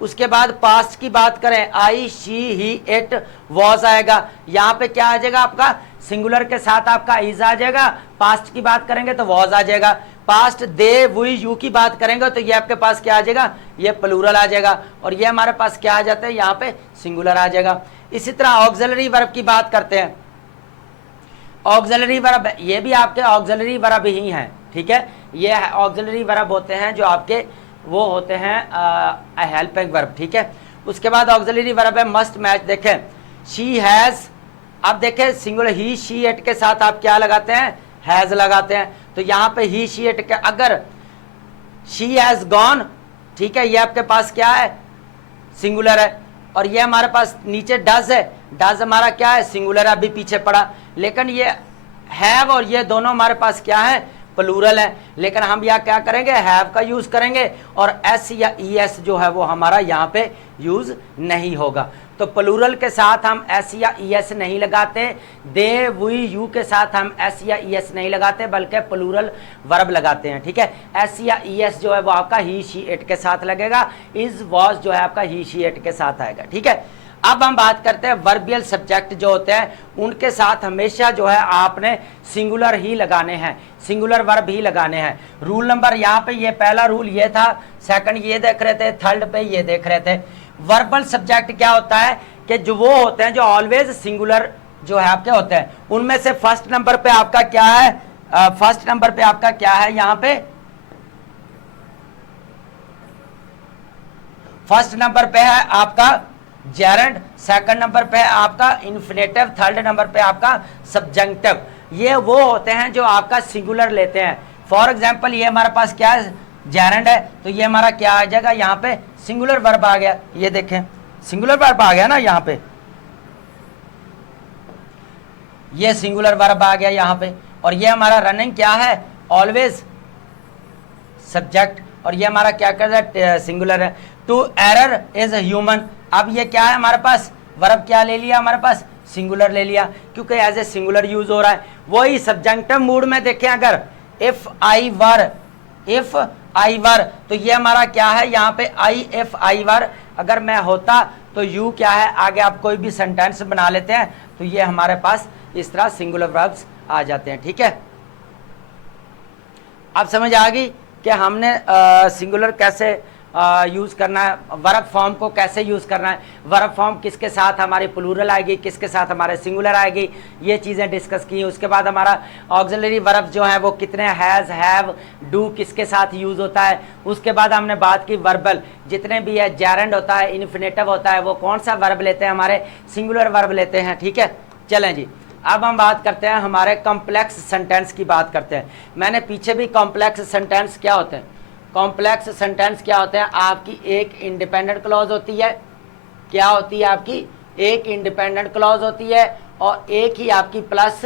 उसके बाद पास्ट की बात करें I she he it was आएगा, यहाँ पे क्या आ जाएगा आपका सिंगुलर के साथ आपका इज आ जाएगा। पास्ट की बात करेंगे तो वॉज आ जाएगा। पास्ट दे वी यू की बात करेंगे तो ये आपके पास क्या आ जाएगा, ये प्लूरल आ जाएगा, और ये हमारे पास क्या आ जाता है यहाँ पे सिंगुलर आ जाएगा। इसी तरह ऑक्सिलरी वर्ब की बात करते हैं। ऑक्सिलरी वर्ब ये भी आपके ऑक्सिलरी वर्ब ही हैं, ठीक है, ये ऑक्सिलरी वर्ब होते हैं जो आपके वो होते हैं हेल्पिंग वर्ब, ठीक है। उसके बाद ऑक्सिलरी वर्ब है मस्ट मैच। देखें शी हैज, अब देखें सिंगुलर ही शी इट के साथ आप क्या लगाते हैं हैज लगाते हैं, तो यहाँ पे ही शी इट के अगर शी हैज गॉन, ठीक है, ये आपके पास क्या है सिंगुलर है, और ये हमारे पास नीचे डज है, डज हमारा क्या है सिंगुलर है, अभी पीछे पड़ा, लेकिन ये हैव और ये दोनों हमारे पास क्या है प्लूरल है, लेकिन हम यहाँ क्या करेंगे हैव का यूज करेंगे, और एस या ई एस जो है वो हमारा यहाँ पे यूज नहीं होगा। तो प्लूरल के साथ हम एस या ई एस नहीं लगाते, दे वी यू के साथ हम एस या ई एस नहीं लगाते, बल्कि प्लूरल वर्ब लगाते हैं, ठीक है। एस या ई एस जो है वो आपका ही शी इट के साथ लगेगा, इज वॉज जो है आपका ही शी इट के साथ आएगा, ठीक है। अब हम बात करते हैं वर्बियल सब्जेक्ट जो होते हैं उनके साथ हमेशा जो है आपने सिंगुलर ही लगाने हैं, सिंगुलर वर्ब ही लगाने हैं। रूल नंबर यहाँ पे ये पहला रूल ये था, सेकंड ये देख रहे थे, थर्ड पे ये देख रहे थे। वर्बल सब्जेक्ट क्या होता है कि जो वो होते हैं जो ऑलवेज सिंगुलर जो है आपके होते हैं, उनमें से फर्स्ट नंबर पे आपका क्या है, फर्स्ट नंबर पे आपका क्या है यहाँ पे फर्स्ट नंबर पे है आपका जेरेंड, सेकंड नंबर पे आपका इन्फिनेटिव, थर्ड नंबर पे आपका सब्जेक्टिव। ये वो होते हैं जो आपका सिंगुलर लेते हैं। फॉर एग्जांपल ये हमारे पास क्या है जेरेंड है, तो ये हमारा क्या आ जाएगा यहाँ पे सिंगुलर वर्ब आ गया, ये देखें सिंगुलर वर्ब आ गया ना यहाँ पे, ये सिंगुलर वर्ब आ गया यहाँ पे, और ये हमारा रनिंग क्या है ऑलवेज सब्जेक्ट, और ये हमारा क्या कर रहा है सिंगुलर है। टू एरर इज ह्यूमन, अब ये क्या है हमारे पास वर्ब क्या ले लिया हमारे पास सिंगुलर ले लिया, क्योंकि एज ए सिंगुलर यूज हो रहा है। वही सब्जेक्टिव मूड में देखें अगर इफ आई वर, तो ये हमारा क्या है यहाँ पे आई इफ आई वर, अगर मैं होता तो यू क्या है आगे आप कोई भी सेंटेंस बना लेते हैं, तो ये हमारे पास इस तरह सिंगुलर वर्ब्स आ जाते हैं, ठीक है। अब समझ आ गई कि हमने सिंगुलर कैसे यूज़ करना है, वर्ब फॉर्म को कैसे यूज़ करना है, वर्ब फॉर्म किसके साथ हमारी प्लूरल आएगी, किसके साथ हमारे सिंगुलर आएगी, ये चीज़ें डिस्कस की। उसके बाद हमारा ऑक्सिलरी वर्ब जो है वो कितने हैज़ हैव डू किसके साथ यूज़ होता है। उसके बाद हमने बात की वर्बल जितने भी है जेरेंड होता है, इन्फिनेटिव होता है, वो कौन सा वर्ब लेते हैं हमारे सिंगुलर वर्ब लेते हैं, ठीक है। चलें जी, अब हम बात करते हैं हमारे कॉम्प्लेक्स सेंटेंस की बात करते हैं। मैंने पीछे भी कॉम्प्लेक्स सेंटेंस क्या होते हैं, कॉम्प्लेक्स सेंटेंस क्या होते हैं, आपकी एक इंडिपेंडेंट क्लॉज होती है, क्या होती है आपकी एक इंडिपेंडेंट क्लॉज होती है, और एक ही आपकी प्लस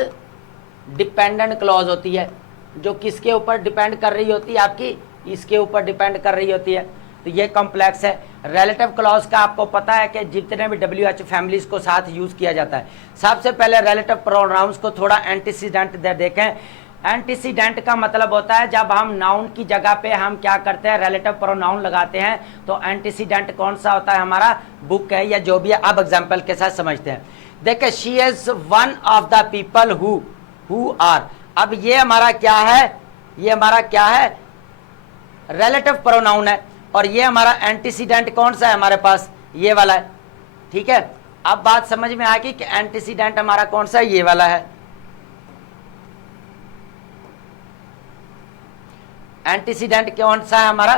डिपेंडेंट क्लॉज होती है, जो किसके ऊपर डिपेंड कर रही होती है आपकी इसके ऊपर डिपेंड कर रही होती है, तो ये कॉम्प्लेक्स है। रिलेटिव क्लॉज का आपको पता है कि जितने भी WH फैमिलीज को साथ यूज़ किया जाता है। सबसे पहले रिलेटिव प्रोनाउंस को थोड़ा एंटीसीडेंट देखें। एंटीसीडेंट का मतलब होता है जब हम नाउन की जगह पे हम क्या करते हैं रिलेटिव प्रोनाउन लगाते हैं, तो एंटीसीडेंट कौन सा होता है हमारा बुक है या जो भी है। अब एग्जांपल के साथ समझते हैं। देखिए she is one of the people who are, अब ये हमारा क्या है, ये हमारा क्या है रिलेटिव प्रोनाउन है, और ये हमारा एंटीसीडेंट कौन सा है हमारे पास ये वाला है, ठीक है। अब बात समझ में आ गई कि एंटीसीडेंट हमारा कौन सा है, ये वाला है। एंटीसीडेंट कौन सा है हमारा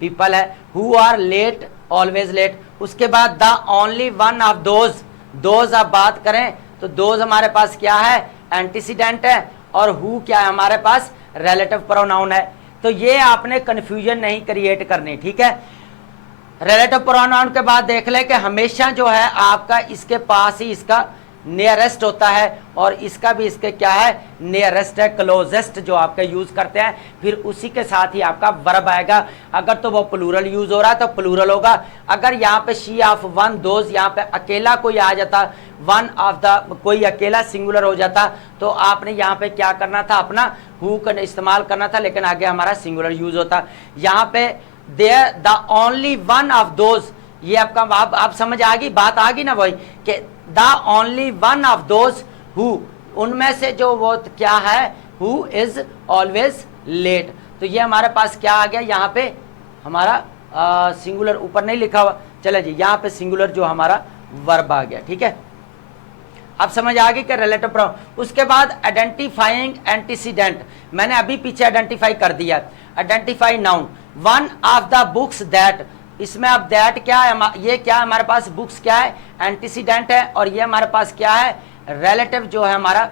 पीपल है। Who are late always late. उसके बाद the only one of those आप बात करें तो दोज हमारे पास क्या है एंटीसीडेंट है, और हु क्या है हमारे पास रिलेटिव प्रोनाउन है। तो ये आपने कंफ्यूजन नहीं क्रिएट करनी, ठीक है। रिलेटिव प्रोनाउन के बाद देख ले कि हमेशा जो है आपका इसके पास ही इसका नियरेस्ट होता है, और इसका भी इसके क्या है, नियरेस्ट है, क्लोजेस्ट जो आपका यूज करते हैं, फिर उसी के साथ ही आपका वर्ब आएगा। अगर तो वो प्लूरल यूज हो रहा है तो प्लूरल होगा। अगर यहाँ पे शी ऑफ वन दोज, यहाँ पे अकेला कोई आ जाता, वन ऑफ द कोई अकेला सिंगुलर हो जाता, तो आपने यहाँ पे क्या करना था, अपना हु का इस्तेमाल करना था, लेकिन आगे हमारा सिंगुलर यूज होता। यहाँ पे there the only one of those, ये आपका आप समझ आ गई, बात आ गई ना भाई, कि the only one of those who, उनमें से जो वो क्या है, हु इज ऑलवेज लेट। तो ये हमारे पास क्या आ गया, यहाँ पे हमारा सिंगुलर ऊपर नहीं लिखा हुआ, चले जी, यहाँ पे सिंगुलर जो हमारा वर्ब आ गया। ठीक है, अब समझ आ गई कि रिलेटिव प्रोनाउन। उसके बाद आइडेंटिफाइंग एंटीसीडेंट, मैंने अभी पीछे आइडेंटिफाई कर दिया। Identify noun, one of the books that, इसमें अब दैट क्या है, ये क्या है हमारे पास, बुक्स क्या है, एंटीसीडेंट है, और ये हमारे पास क्या है, रिलेटिव जो है हमारा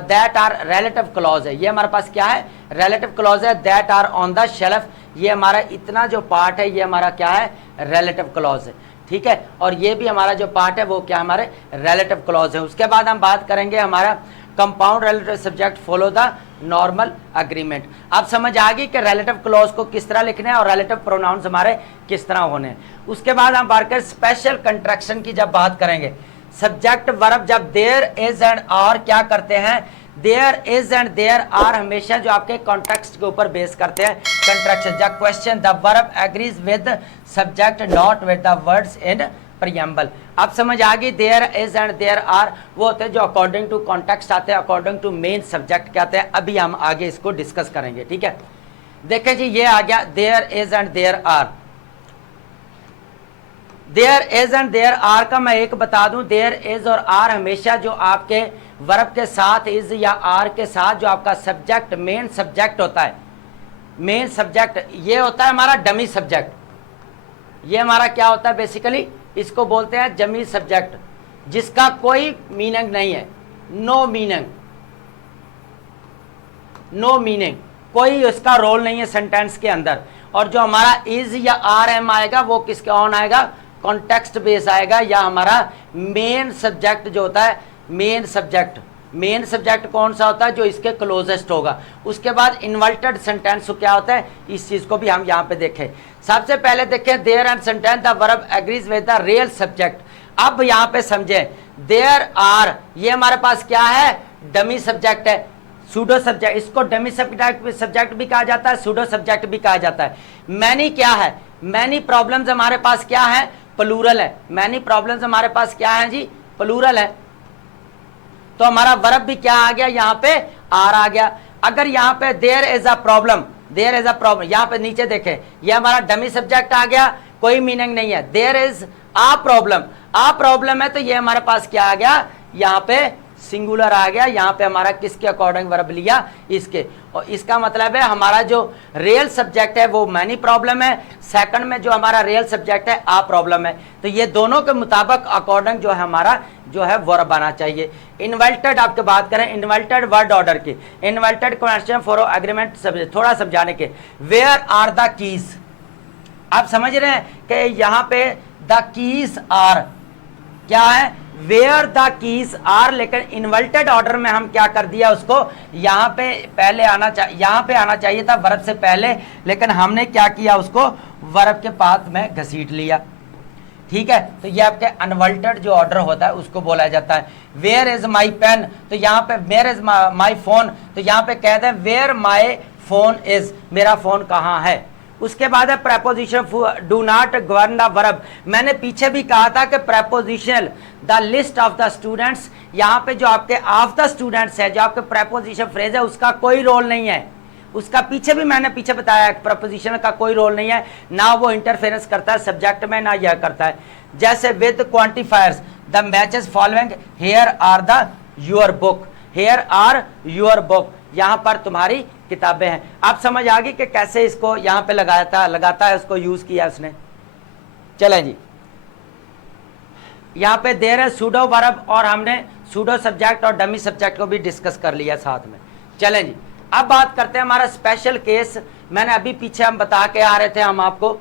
दैट आर रिलेटिव क्लॉज है। ये हमारे पास क्या है, रिलेटिव क्लॉज है, that are on the shelf, ये हमारा इतना जो पार्ट है ये हमारा क्या है, रिलेटिव क्लॉज है। ठीक है, और ये भी हमारा जो पार्ट है वो क्या हमारे रिलेटिव क्लॉज है। उसके बाद हम बात करेंगे हमारा compound relative subject follow the normal agreement. आप समझ आ गई कि रिलेटिव क्लॉज को किस तरह लिखना है और रिलेटिव प्रोनाउंस हमारे किस तरह होने हैं। उसके बाद हम बात करें स्पेशल कंट्रैक्शन की, जब बात करेंगे सब्जेक्ट वर्ब जब देयर इज एंड आर क्या करते हैं, there is and there are हमेशा जो आपके कॉन्टेक्स्ट के ऊपर बेस करते हैं कंट्रैक्शन। जब question the verb agrees with subject not with the words in preamble. आप समझ आ गई, there is and there are वो होते हैं जो अकॉर्डिंग टू कॉन्टेक्स्ट आते हैं, अकॉर्डिंग टू मेन सब्जेक्ट क्या आते हैं, अभी हम आगे इसको डिस्कस करेंगे। ठीक है, देखें जी, ये आ गया there is and there are. There is and there are का मैं एक बता दूं, देयर इज और आर हमेशा जो आपके वर्ब के साथ इज या आर के साथ जो आपका सब्जेक्ट मेन सब्जेक्ट होता है, मेन सब्जेक्ट ये होता है हमारा डमी सब्जेक्ट। ये हमारा क्या होता है, बेसिकली इसको बोलते हैं डमी सब्जेक्ट, जिसका कोई मीनिंग नहीं है, नो मीनिंग, नो मीनिंग, कोई उसका रोल नहीं है सेंटेंस के अंदर। और जो हमारा इज या आर एम आएगा वो किसके ऑन आएगा, कॉन्टेक्स्ट बेस आएगा, या हमारा मेन सब्जेक्ट जो होता है, मेन सब्जेक्ट, मेन सब्जेक्ट कौन सा होता है, जो इसके क्लोजेस्ट होगा। उसके बाद इन्वर्टेड सेंटेंस क्या होता है, इस चीज को भी हम यहाँ पे देखें। सबसे पहले देखें there and sentence the verb agrees with the real subject. अब यहाँ पे समझें, देयर आर ये हमारे पास क्या है, डमी सब्जेक्ट है, सूडो सब्जेक्ट, इसको डमी सब्जेक्ट भी कहा जाता है, सूडो सब्जेक्ट भी कहा जाता है। मैनी क्या है, मैनी प्रॉब्लम्स हमारे पास क्या है, प्लूरल है, मैनी प्रॉब्लम्स हमारे पास क्या है जी, प्लूरल है। तो हमारा वर्ब भी क्या आ गया, यहाँ पे आर आ गया। अगर यहाँ पे there is a problem, there is a problem, यहाँ पे नीचे देखें, ये हमारा डमी सब्जेक्ट आ गया, कोई मीनिंग नहीं है, देयर इज आ प्रॉब्लम है, तो ये हमारे पास क्या आ गया, यहाँ पे सिंगुलर आ गया। यहाँ पे हमारा किसके अकॉर्डिंग वर्ब लिया, इसके, और इसका मतलब है हमारा जो रियल सब्जेक्ट है वो मैनी प्रॉब्लम है, सेकंड में जो हमारा रियल सब्जेक्ट है आ प्रॉब्लम है। तो ये दोनों के मुताबिक अकॉर्डिंग जो है हमारा जो है वर्ब आना चाहिए। इन्वर्टेड आपके बात करें, इन्वर्टेड वर्ड ऑर्डर की, इन्वर्टेड क्वेश्चन फॉर एग्रीमेंट थोड़ा समझाने के, वेयर आर द कीज। आप समझ रहे हैं कि यहाँ पे द कीज आर क्या है, वेयर द कीज आर, लेकिन इन्वर्टेड ऑर्डर में हम क्या कर दिया उसको, यहाँ पे पहले आना चाहिए, यहाँ पे आना चाहिए था वर्ब से पहले, लेकिन हमने क्या किया, उसको वर्ब के पास में घसीट लिया। ठीक है, तो ये आपके अनवर्टेड जो ऑर्डर होता है उसको बोला जाता है। वेयर इज माई पेन, तो यहाँ पे वेयर इज माई फोन, तो यहाँ पे कहते हैं वेयर माई फोन इज, मेरा फोन कहाँ है। उसके बाद है preposition do not govern the verb. मैंने पीछे भी कहा था कि prepositional the list of the students, यहाँ पे जो आपके ऑफ द स्टूडेंट्स है, जो आपके प्रेपोजिशन फ्रेज है, उसका कोई रोल नहीं है। उसका पीछे भी मैंने पीछे बताया, प्रपोजिशन का कोई रोल नहीं है, ना वो इंटरफेरेंस करता है सब्जेक्ट में, ना यह करता है। जैसे with quantifiers the matches following, here are the your book, here are your book, यहाँ पर तुम्हारी किताबें हैं। आप समझ आ गई कि कैसे इसको यहाँ पे लगाता है, उसको यूज किया उसने। चलें जी, यहाँ पे देर है सूडो वर्ब, और हमने सूडो सब्जेक्ट और डमी सब्जेक्ट को भी डिस्कस कर लिया साथ में। चलें जी, अब बात करते हैं हमारा स्पेशल केस। मैंने अभी पीछे हम बता के आ रहे थे हम आपको,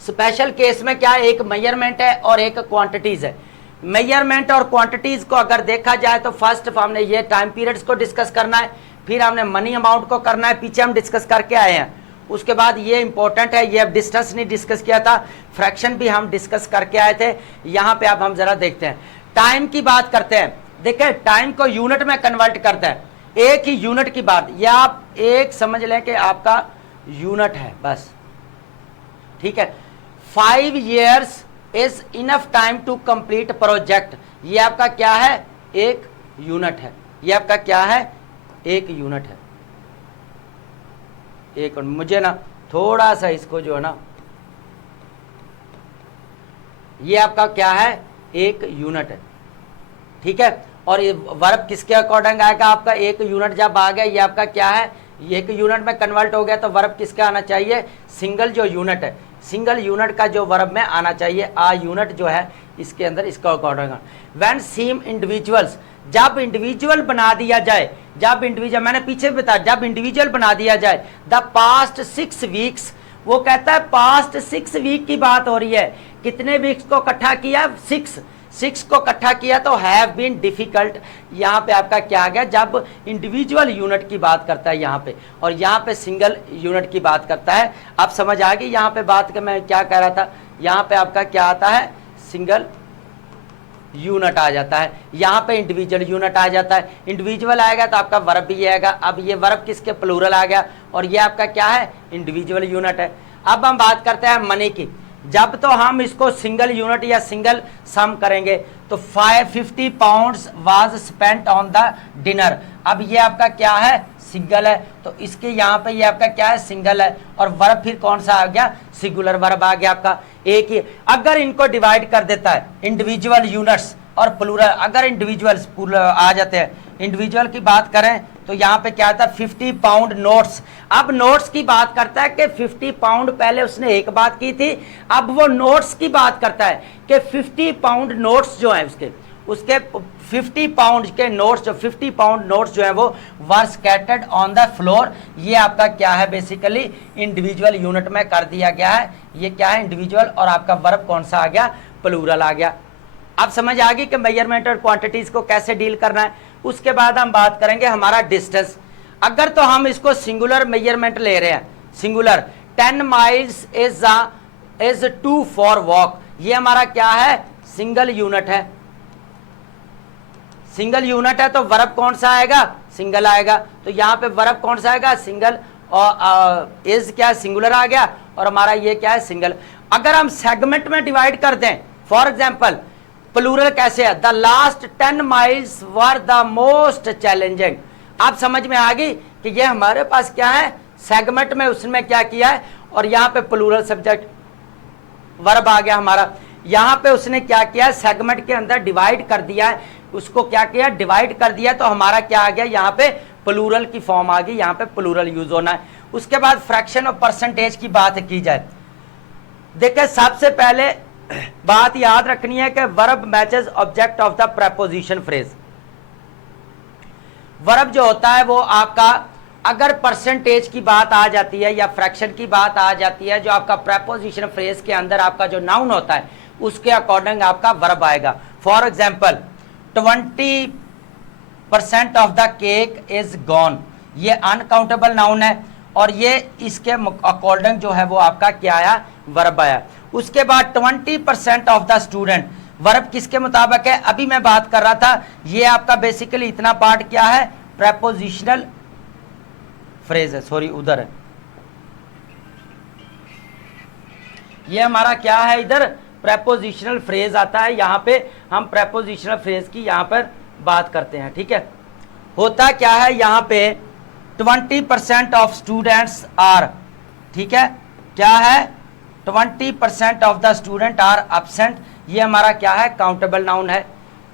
स्पेशल केस में क्या है, एक मेजरमेंट है और एक क्वांटिटीज है। मेजरमेंट और क्वांटिटीज को अगर देखा जाए तो फर्स्ट हमने ये टाइम पीरियड्स को डिस्कस करना है, फिर हमने मनी अमाउंट को करना है, पीछे हम डिस्कस करके आए हैं। उसके बाद ये इंपॉर्टेंट है, ये अब डिस्टेंस नहीं डिस्कस किया था, फ्रैक्शन भी हम डिस्कस करके आए थे। यहाँ पे अब हम जरा देखते हैं, टाइम की बात करते हैं। देखिए टाइम को यूनिट में कन्वर्ट करते हैं, एक ही यूनिट की बात, या आप एक समझ लें कि आपका यूनिट है बस, ठीक है। 5 years is enough time to complete project, ये आपका क्या है, एक यूनिट है, ये आपका क्या है, एक यूनिट है। एक मुझे ना थोड़ा सा इसको जो है ना, ये आपका क्या है, एक यूनिट है, ठीक है। और ये वर्ब किसके अकॉर्डिंग आएगा, आपका एक यूनिट जब आ गया, ये आपका क्या है, ये एक यूनिट में कन्वर्ट हो गया, तो वर्ब किसका आना चाहिए, सिंगल जो यूनिट है, सिंगल यूनिट का जो वर्ब में आना चाहिए, आ यूनिट जो है इसके अंदर इसका अकॉर्डिंग। व्हेन सेम इंडिविजुअल्स, जब इंडिविजुअल बना दिया जाए, जब इंडिविजुअल, मैंने पीछे बताया, जब इंडिविजुअल बना दिया जाए, द पास्ट 6 वीक्स, वो कहता है पास्ट 6 वीक की बात हो रही है, कितने वीक्स को इकट्ठा किया, 6 को इकट्ठा किया, तो हैव बीन डिफिकल्ट, यहाँ पे आपका क्या आ गया, जब इंडिविजुअल यूनिट की बात करता है यहाँ पे, और यहाँ पे सिंगल यूनिट की बात करता है। अब समझ आ गई यहाँ पे बात के मैं क्या कह रहा था, यहाँ पे आपका क्या आता है, सिंगल यूनिट आ जाता है, यहाँ पे इंडिविजुअल यूनिट आ जाता है, इंडिविजुअल आएगा तो आपका वर्ब भी आएगा। अब ये वर्ब किसके प्लूरल आ गया, और ये आपका क्या है, इंडिविजुअल यूनिट है। अब हम बात करते हैं मनी की, जब तो हम इसको सिंगल यूनिट या सिंगल सम करेंगे, तो 50 pounds was spent on the dinner, अब ये आपका क्या है, सिंगल है, तो इसके यहाँ पे ये आपका क्या है, सिंगल है, और वर्ब फिर कौन सा आ गया, सिंगुलर वर्ब आ गया आपका, एक ही। अगर इनको डिवाइड कर देता है इंडिविजुअल यूनिट्स और प्लूरल, अगर इंडिविजुअल्स आ जाते हैं, इंडिविजुअल की बात करें तो यहाँ पे क्या आता है, 50 पाउंड नोट्स। अब नोट्स की बात करता है कि 50 पाउंड, पहले उसने एक बात की थी, अब वो नोट्स की बात करता है कि 50 पाउंड नोट्स जो है उसके 50 पाउंड के नोट्स, जो 50 पाउंड नोट्स जो है वो वर स्कैटर्ड ऑन द फ्लोर, ये आपका क्या है, बेसिकली इंडिविजुअल यूनिट में कर दिया गया है, ये क्या है, इंडिविजुअल, और आपका वर्ब कौन सा आ गया, प्लूरल आ गया। अब समझ आ गई कि मेजरमेंट और क्वांटिटीज को कैसे डील करना है। उसके बाद हम बात करेंगे हमारा डिस्टेंस। अगर तो हम इसको सिंगुलर मेजरमेंट ले रहे हैं, singular 10 miles is too far walk, ये हमारा क्या है, सिंगल यूनिट है, सिंगल यूनिट है, तो वर्ब कौन सा आएगा, सिंगल आएगा, तो यहाँ पे वर्ब कौन सा आएगा, सिंगल, और इज क्या, सिंगुलर आ गया, और हमारा ये क्या है, सिंगल। अगर हम सेगमेंट में डिवाइड कर दें, फॉर एग्जाम्पल प्लूरल कैसे है, the last 10 miles were the most challenging, आप समझ में आ गई कि ये हमारे पास क्या है, सेगमेंट में उसने क्या किया है, और यहाँ पे प्लूरल सब्जेक्ट वर्ब आ गया हमारा, यहाँ पे उसने क्या किया है, सेगमेंट के अंदर डिवाइड कर दिया है, उसको क्या किया, डिवाइड कर दिया, तो हमारा क्या आ गया, यहाँ पे प्लूरल की फॉर्म आ गई, यहाँ पे प्लूरल यूज होना है। उसके बाद फ्रैक्शन और परसेंटेज की बात की जाए, देखिए सबसे पहले बात याद रखनी है कि verb matches object of the preposition phrase. Verb जो होता है वो आपका, अगर परसेंटेज की बात आ जाती है या फ्रैक्शन की बात आ जाती है, जो आपका प्रेपोजिशन फ्रेज के अंदर आपका जो नाउन होता है उसके अकॉर्डिंग आपका वर्ब आएगा। For example 20% of the cake is gone, ये अनकाउंटेबल नाउन है, और ये इसके अकॉर्डिंग जो है वो आपका क्या आया, वर्ब आया। उसके बाद 20% ऑफ द स्टूडेंट, वर्ब किसके मुताबिक है, अभी मैं बात कर रहा था, ये आपका बेसिकली इतना पार्ट क्या है, प्रेपोजिशनल फ्रेज है, सॉरी उधर है, ये हमारा क्या है, इधर प्रेपोजिशनल फ्रेज आता है, यहाँ पे हम प्रेपोजिशनल फ्रेज की यहाँ पर बात करते हैं, ठीक है। होता क्या है यहाँ पे, 20% ऑफ स्टूडेंट्स आर, ठीक है, क्या है, 20% of the student are absent, ये हमारा क्या है, काउंटेबल नाउन है।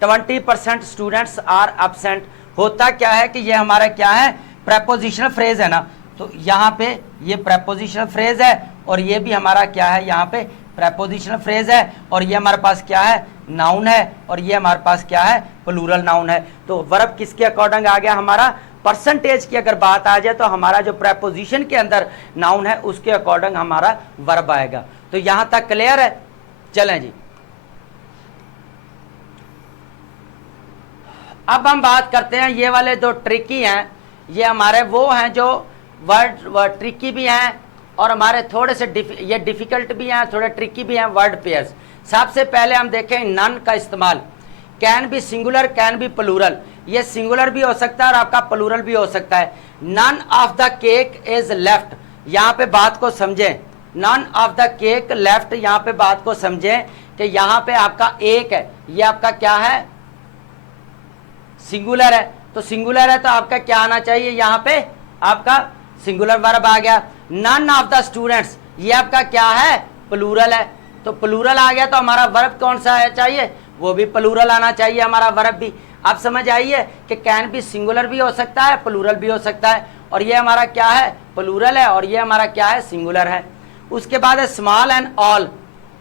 20% स्टूडेंट्स आर एब्सेंट, होता क्या है कि ये हमारा क्या है, प्रेपोजिशनल फ्रेज है ना, तो यहाँ पे ये प्रेपोजिशनल फ्रेज है, और ये भी हमारा क्या है, यहाँ पे प्रेपोजिशनल फ्रेज है, और ये हमारे पास क्या है, नाउन है, और ये हमारे पास क्या है, प्लूरल नाउन है। तो वर्ब किसके अकॉर्डिंग आ गया हमारा, परसेंटेज की अगर बात आ जाए तो हमारा जो प्रेपोजिशन के अंदर नाउन है उसके अकॉर्डिंग हमारा वर्ब आएगा। तो यहां तक क्लियर है, चलें जी। अब हम बात करते हैं, ये वाले दो ट्रिकी हैं, ये हमारे वो हैं जो वर्ड ट्रिकी भी हैं और हमारे थोड़े से ये डिफिकल्ट भी हैं, थोड़े ट्रिकी भी हैं वर्ड पेयर्स। सबसे पहले हम देखें नन का इस्तेमाल। Can be singular, can be plural. ये सिंगुलर भी हो सकता है और आपका प्लूरल भी हो सकता है। None of the cake is left, यहाँ पे बात को समझें। None of the cake left, यहाँ पे बात को समझें कि यहाँ पे आपका एक है, ये आपका क्या है, सिंगुलर है। तो सिंगुलर है तो आपका क्या आना चाहिए, यहाँ पे आपका सिंगुलर वर्ब आ गया। नन ऑफ द स्टूडेंट्स, ये आपका क्या है, प्लूरल है। तो प्लूरल आ गया तो हमारा वर्ब कौन सा है चाहिए, वो भी प्लूरल आना चाहिए हमारा वर्ब भी। आप समझ आइए कि कैन भी सिंगुलर भी हो सकता है, प्लूरल भी हो सकता है, और ये हमारा क्या है, प्लूरल है, और ये हमारा क्या है, सिंगुलर है। उसके बाद है small and all,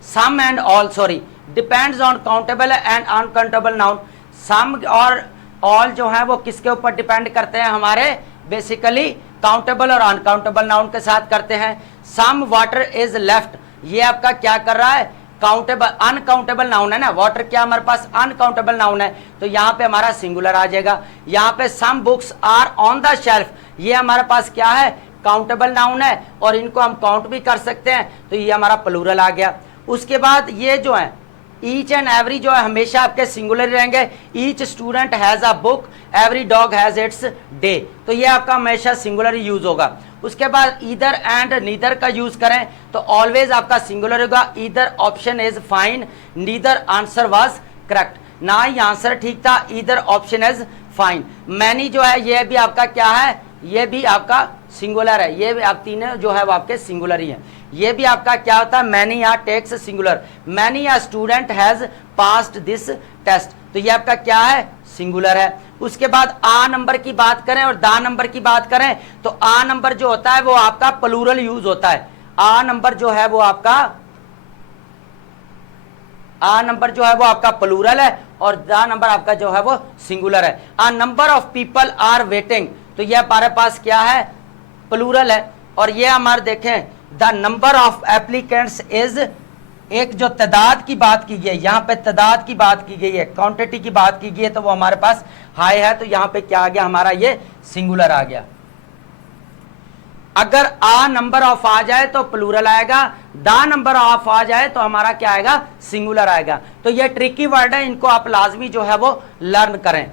some and all, sorry, depends on countable and uncountable noun. Some और ऑल जो है वो किसके ऊपर डिपेंड करते हैं, हमारे बेसिकली काउंटेबल और अनकाउंटेबल नाउन के साथ करते हैं। सम वाटर इज लेफ्ट, ये आपका क्या कर रहा है, काउंटेबल अनकाउंटेबल नाउन है ना, वाटर क्या हमारे पास अनकाउंटेबल नाउन है, तो यहाँ पे हमारा सिंगुलर आ जाएगा। यहाँ पे some books are on the shelf, ये हमारे पास क्या है, काउंटेबल नाउन है और इनको हम काउंट भी कर सकते हैं, तो ये हमारा प्लूरल आ गया। उसके बाद ये जो है ईच एंड एवरी जो है हमेशा आपके सिंगुलर रहेंगे। Each student has a book, every dog has its day, तो ये आपका हमेशा सिंगुलर यूज होगा। उसके बाद ईदर एंड नीदर का यूज करें तो ऑलवेज आपका सिंगुलर होगा। Either option is fine, neither answer was correct, ना ही आंसर ठीक था, either option is fine. Many जो है ये भी आपका क्या है, ये भी आपका सिंगुलर है, ये भी आप तीनों जो है वो आपके सिंगुलर ही हैं। ये भी आपका क्या होता है, many a takes singular, many a student has passed this test, तो ये आपका क्या है, सिंगुलर है। उसके बाद आ नंबर की बात करें और दा नंबर की बात करें तो आ नंबर जो होता है वो आपका प्लूरल यूज होता है। आ नंबर जो है वो आपका, आ नंबर जो है वो आपका प्लूरल है और दा नंबर आपका जो है वो सिंगुलर है। A number of people are waiting, तो ये हमारे पास क्या है, प्लूरल है। और ये हमारे देखें the number of applicants is, एक जो तादाद की बात की गई है, यहाँ पे तादाद की बात की गई है, क्वांटिटी की बात की गई है, तो वो हमारे पास हाई है, तो यहाँ पे क्या आ गया हमारा, ये सिंगुलर आ गया। अगर आ नंबर ऑफ आ जाए तो प्लूरल आएगा, दा नंबर ऑफ आ जाए तो हमारा क्या आएगा, सिंगुलर आएगा। तो ये ट्रिकी वर्ड है, इनको आप लाजमी जो है वो लर्न करें।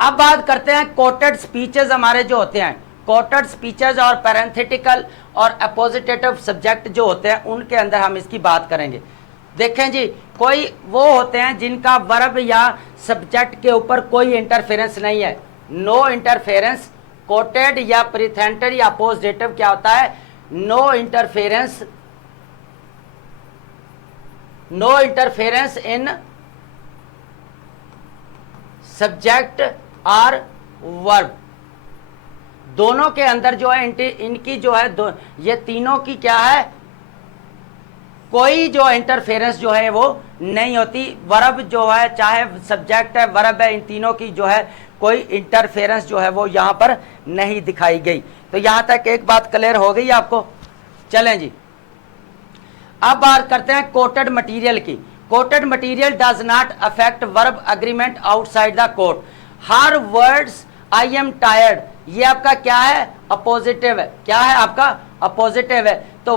अब बात करते हैं कोटेड स्पीचेस हमारे जो होते हैं, कोटेड स्पीचेस और पैरेंथेटिकल और अपोजिटेटिव सब्जेक्ट जो होते हैं उनके अंदर हम इसकी बात करेंगे। देखें जी, कोई वो होते हैं जिनका वर्ब या सब्जेक्ट के ऊपर कोई इंटरफेरेंस नहीं है, नो इंटरफेरेंस। कोटेड या प्रीथेंटेड या अपोजिटेटिव क्या होता है, no interference, no interference in subject और वर्ब, दोनों के अंदर जो है इनकी जो है ये तीनों की क्या है, कोई जो इंटरफेरेंस जो है वो नहीं होती। वर्ब जो है चाहे सब्जेक्ट है वर्ब है, इन तीनों की जो है कोई इंटरफेरेंस जो है वो यहाँ पर नहीं दिखाई गई। तो यहाँ तक एक बात क्लियर हो गई आपको। चलें जी, अब बात करते हैं कोटेड मटेरियल की। Quoted material does not affect verb agreement outside the quote. Her words I am tired, ये आपका क्या है, अपोजिटिव है, क्या है आपका, अपोजिटिव है। तो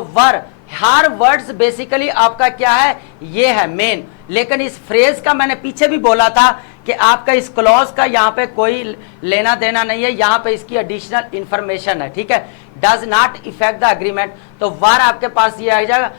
हर वर्ड्स बेसिकली आपका क्या है, ये है मेन। लेकिन इस फ्रेज का मैंने पीछे भी बोला था कि आपका इस क्लॉज का यहाँ पे कोई लेना देना नहीं है, यहाँ पे इसकी एडिशनल इंफॉर्मेशन है, ठीक है। Does not effect the agreement, तो वर आपके पास ये आ जाएगा,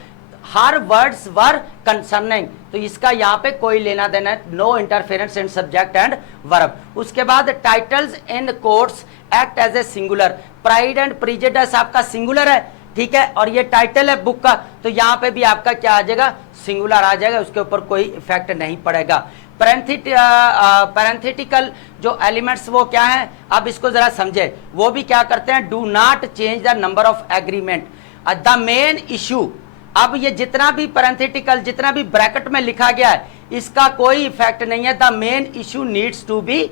हर वर्ड्स वर कंसर्निंग, तो इसका यहाँ पे कोई लेना देना है, no interference in subject and verb. उसके बाद titles in quotes act as a singular, pride and prejudice आपका सिंगुलर है, ठीक है, और ये टाइटल है बुक का, तो यहाँ पे भी आपका क्या आ जाएगा, सिंगुलर आ जाएगा, उसके ऊपर कोई इफेक्ट नहीं पड़ेगा। पैरेंथेटिकल जो एलिमेंट्स वो क्या है, अब इसको जरा समझे, वो भी क्या करते हैं, do not change the number of agreement. The main issue, अब ये जितना भी पैरेंथेटिकल जितना भी ब्रैकेट में लिखा गया है इसका कोई इफेक्ट नहीं है। The main issue needs to be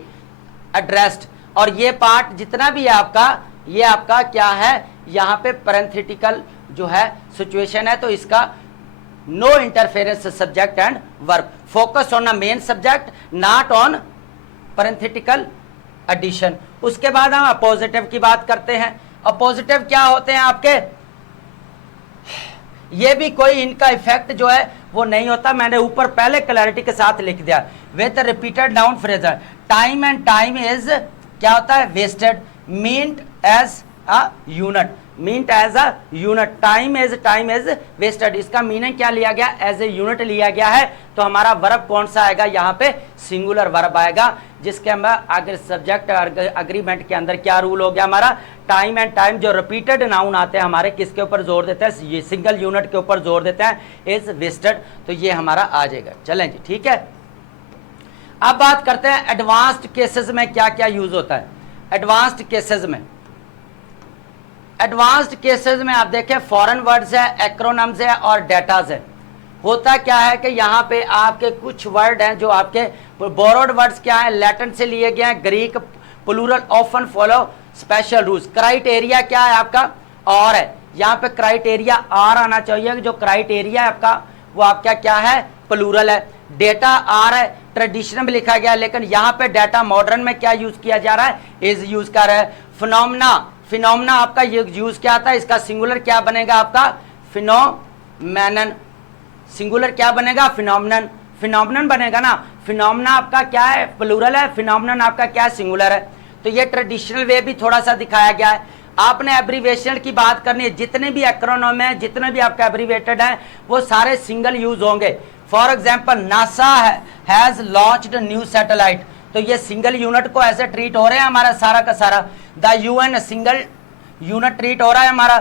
addressed, और ये पार्ट जितना भी है आपका, ये आपका क्या है, यहाँ पे पैरेंथेटिकल जो है सिचुएशन है, तो इसका no interference subject and verb, focus on the main subject not on parenthetical addition. उसके बाद हम अपोजिटिव की बात करते हैं। अपोजिटिव क्या होते हैं आपके, ये भी कोई इनका इफेक्ट जो है वो नहीं होता, मैंने ऊपर पहले क्लैरिटी के साथ लिख दिया। With repeated noun phrases, time and time is क्या होता है, wasted, meant as a unit, meant as a unit, time is wasted, इसका मीनिंग क्या लिया गया, एज ए यूनिट लिया गया है। तो हमारा वर्ब कौन सा आएगा यहाँ पे, सिंगुलर वर्ब आएगा, जिसके हम अगर सब्जेक्ट अग्रीमेंट के अंदर क्या रूल हो गया हमारा, टाइम एंड टाइम जो रिपीटेड नाउन आते हैं हमारे किसके ऊपर जोर देते हैं, ये सिंगल यूनिट के ऊपर जोर देते हैं, इज वेस्टेड, तो ये हमारा आ जाएगा। चलें जी, ठीक है। अब बात करते हैं एडवांस्ड केसेस में क्या क्या यूज होता है। एडवांस्ड केसेस में, एडवांस्ड केसेस में आप देखें फॉरेन वर्ड्स है, एक्रोनम्स है और डेटाज है। होता क्या है कि यहाँ पे आपके कुछ वर्ड हैं जो आपके बोरोड वर्ड्स क्या है, लैटिन से लिए गए हैं, Greek, plural often follow special rules. Criteria क्या है आपका, और है, यहाँ पे क्राइटेरिया आर आना चाहिए, जो क्राइटेरिया है आपका वो आपका क्या है, प्लूरल है। डेटा आर है, ट्रेडिशनल में लिखा गया, लेकिन यहाँ पे डेटा मॉडर्न में क्या यूज किया जा रहा है, इज यूज कर रहा है। फिनोमेना, फिनोमेना आपका यूज क्या आता है, इसका सिंगुलर क्या बनेगा आपका, फिनोमेनन, सिंगुलर क्या बनेगा, फिनोमेनन, फिनोमेनन बनेगा ना। फिनोमेना आपका क्या है, प्लूरल है, फिनोमेनन आपका क्या है, सिंगुलर है। तो ये ट्रेडिशनल वे भी थोड़ा सा दिखाया गया है। आपने एब्रीविएशन की बात करनी है, जितने भी एक्रोनॉम है, जितने भी आपके एब्रीविएटेड हैं, वो सारे सिंगल यूज होंगे। For example NASA has launched new satellite, तो ये सिंगल यूनिट को ऐसे ट्रीट हो रहे हैं हमारा सारा का सारा। The UN single unit treat हो रहा है हमारा।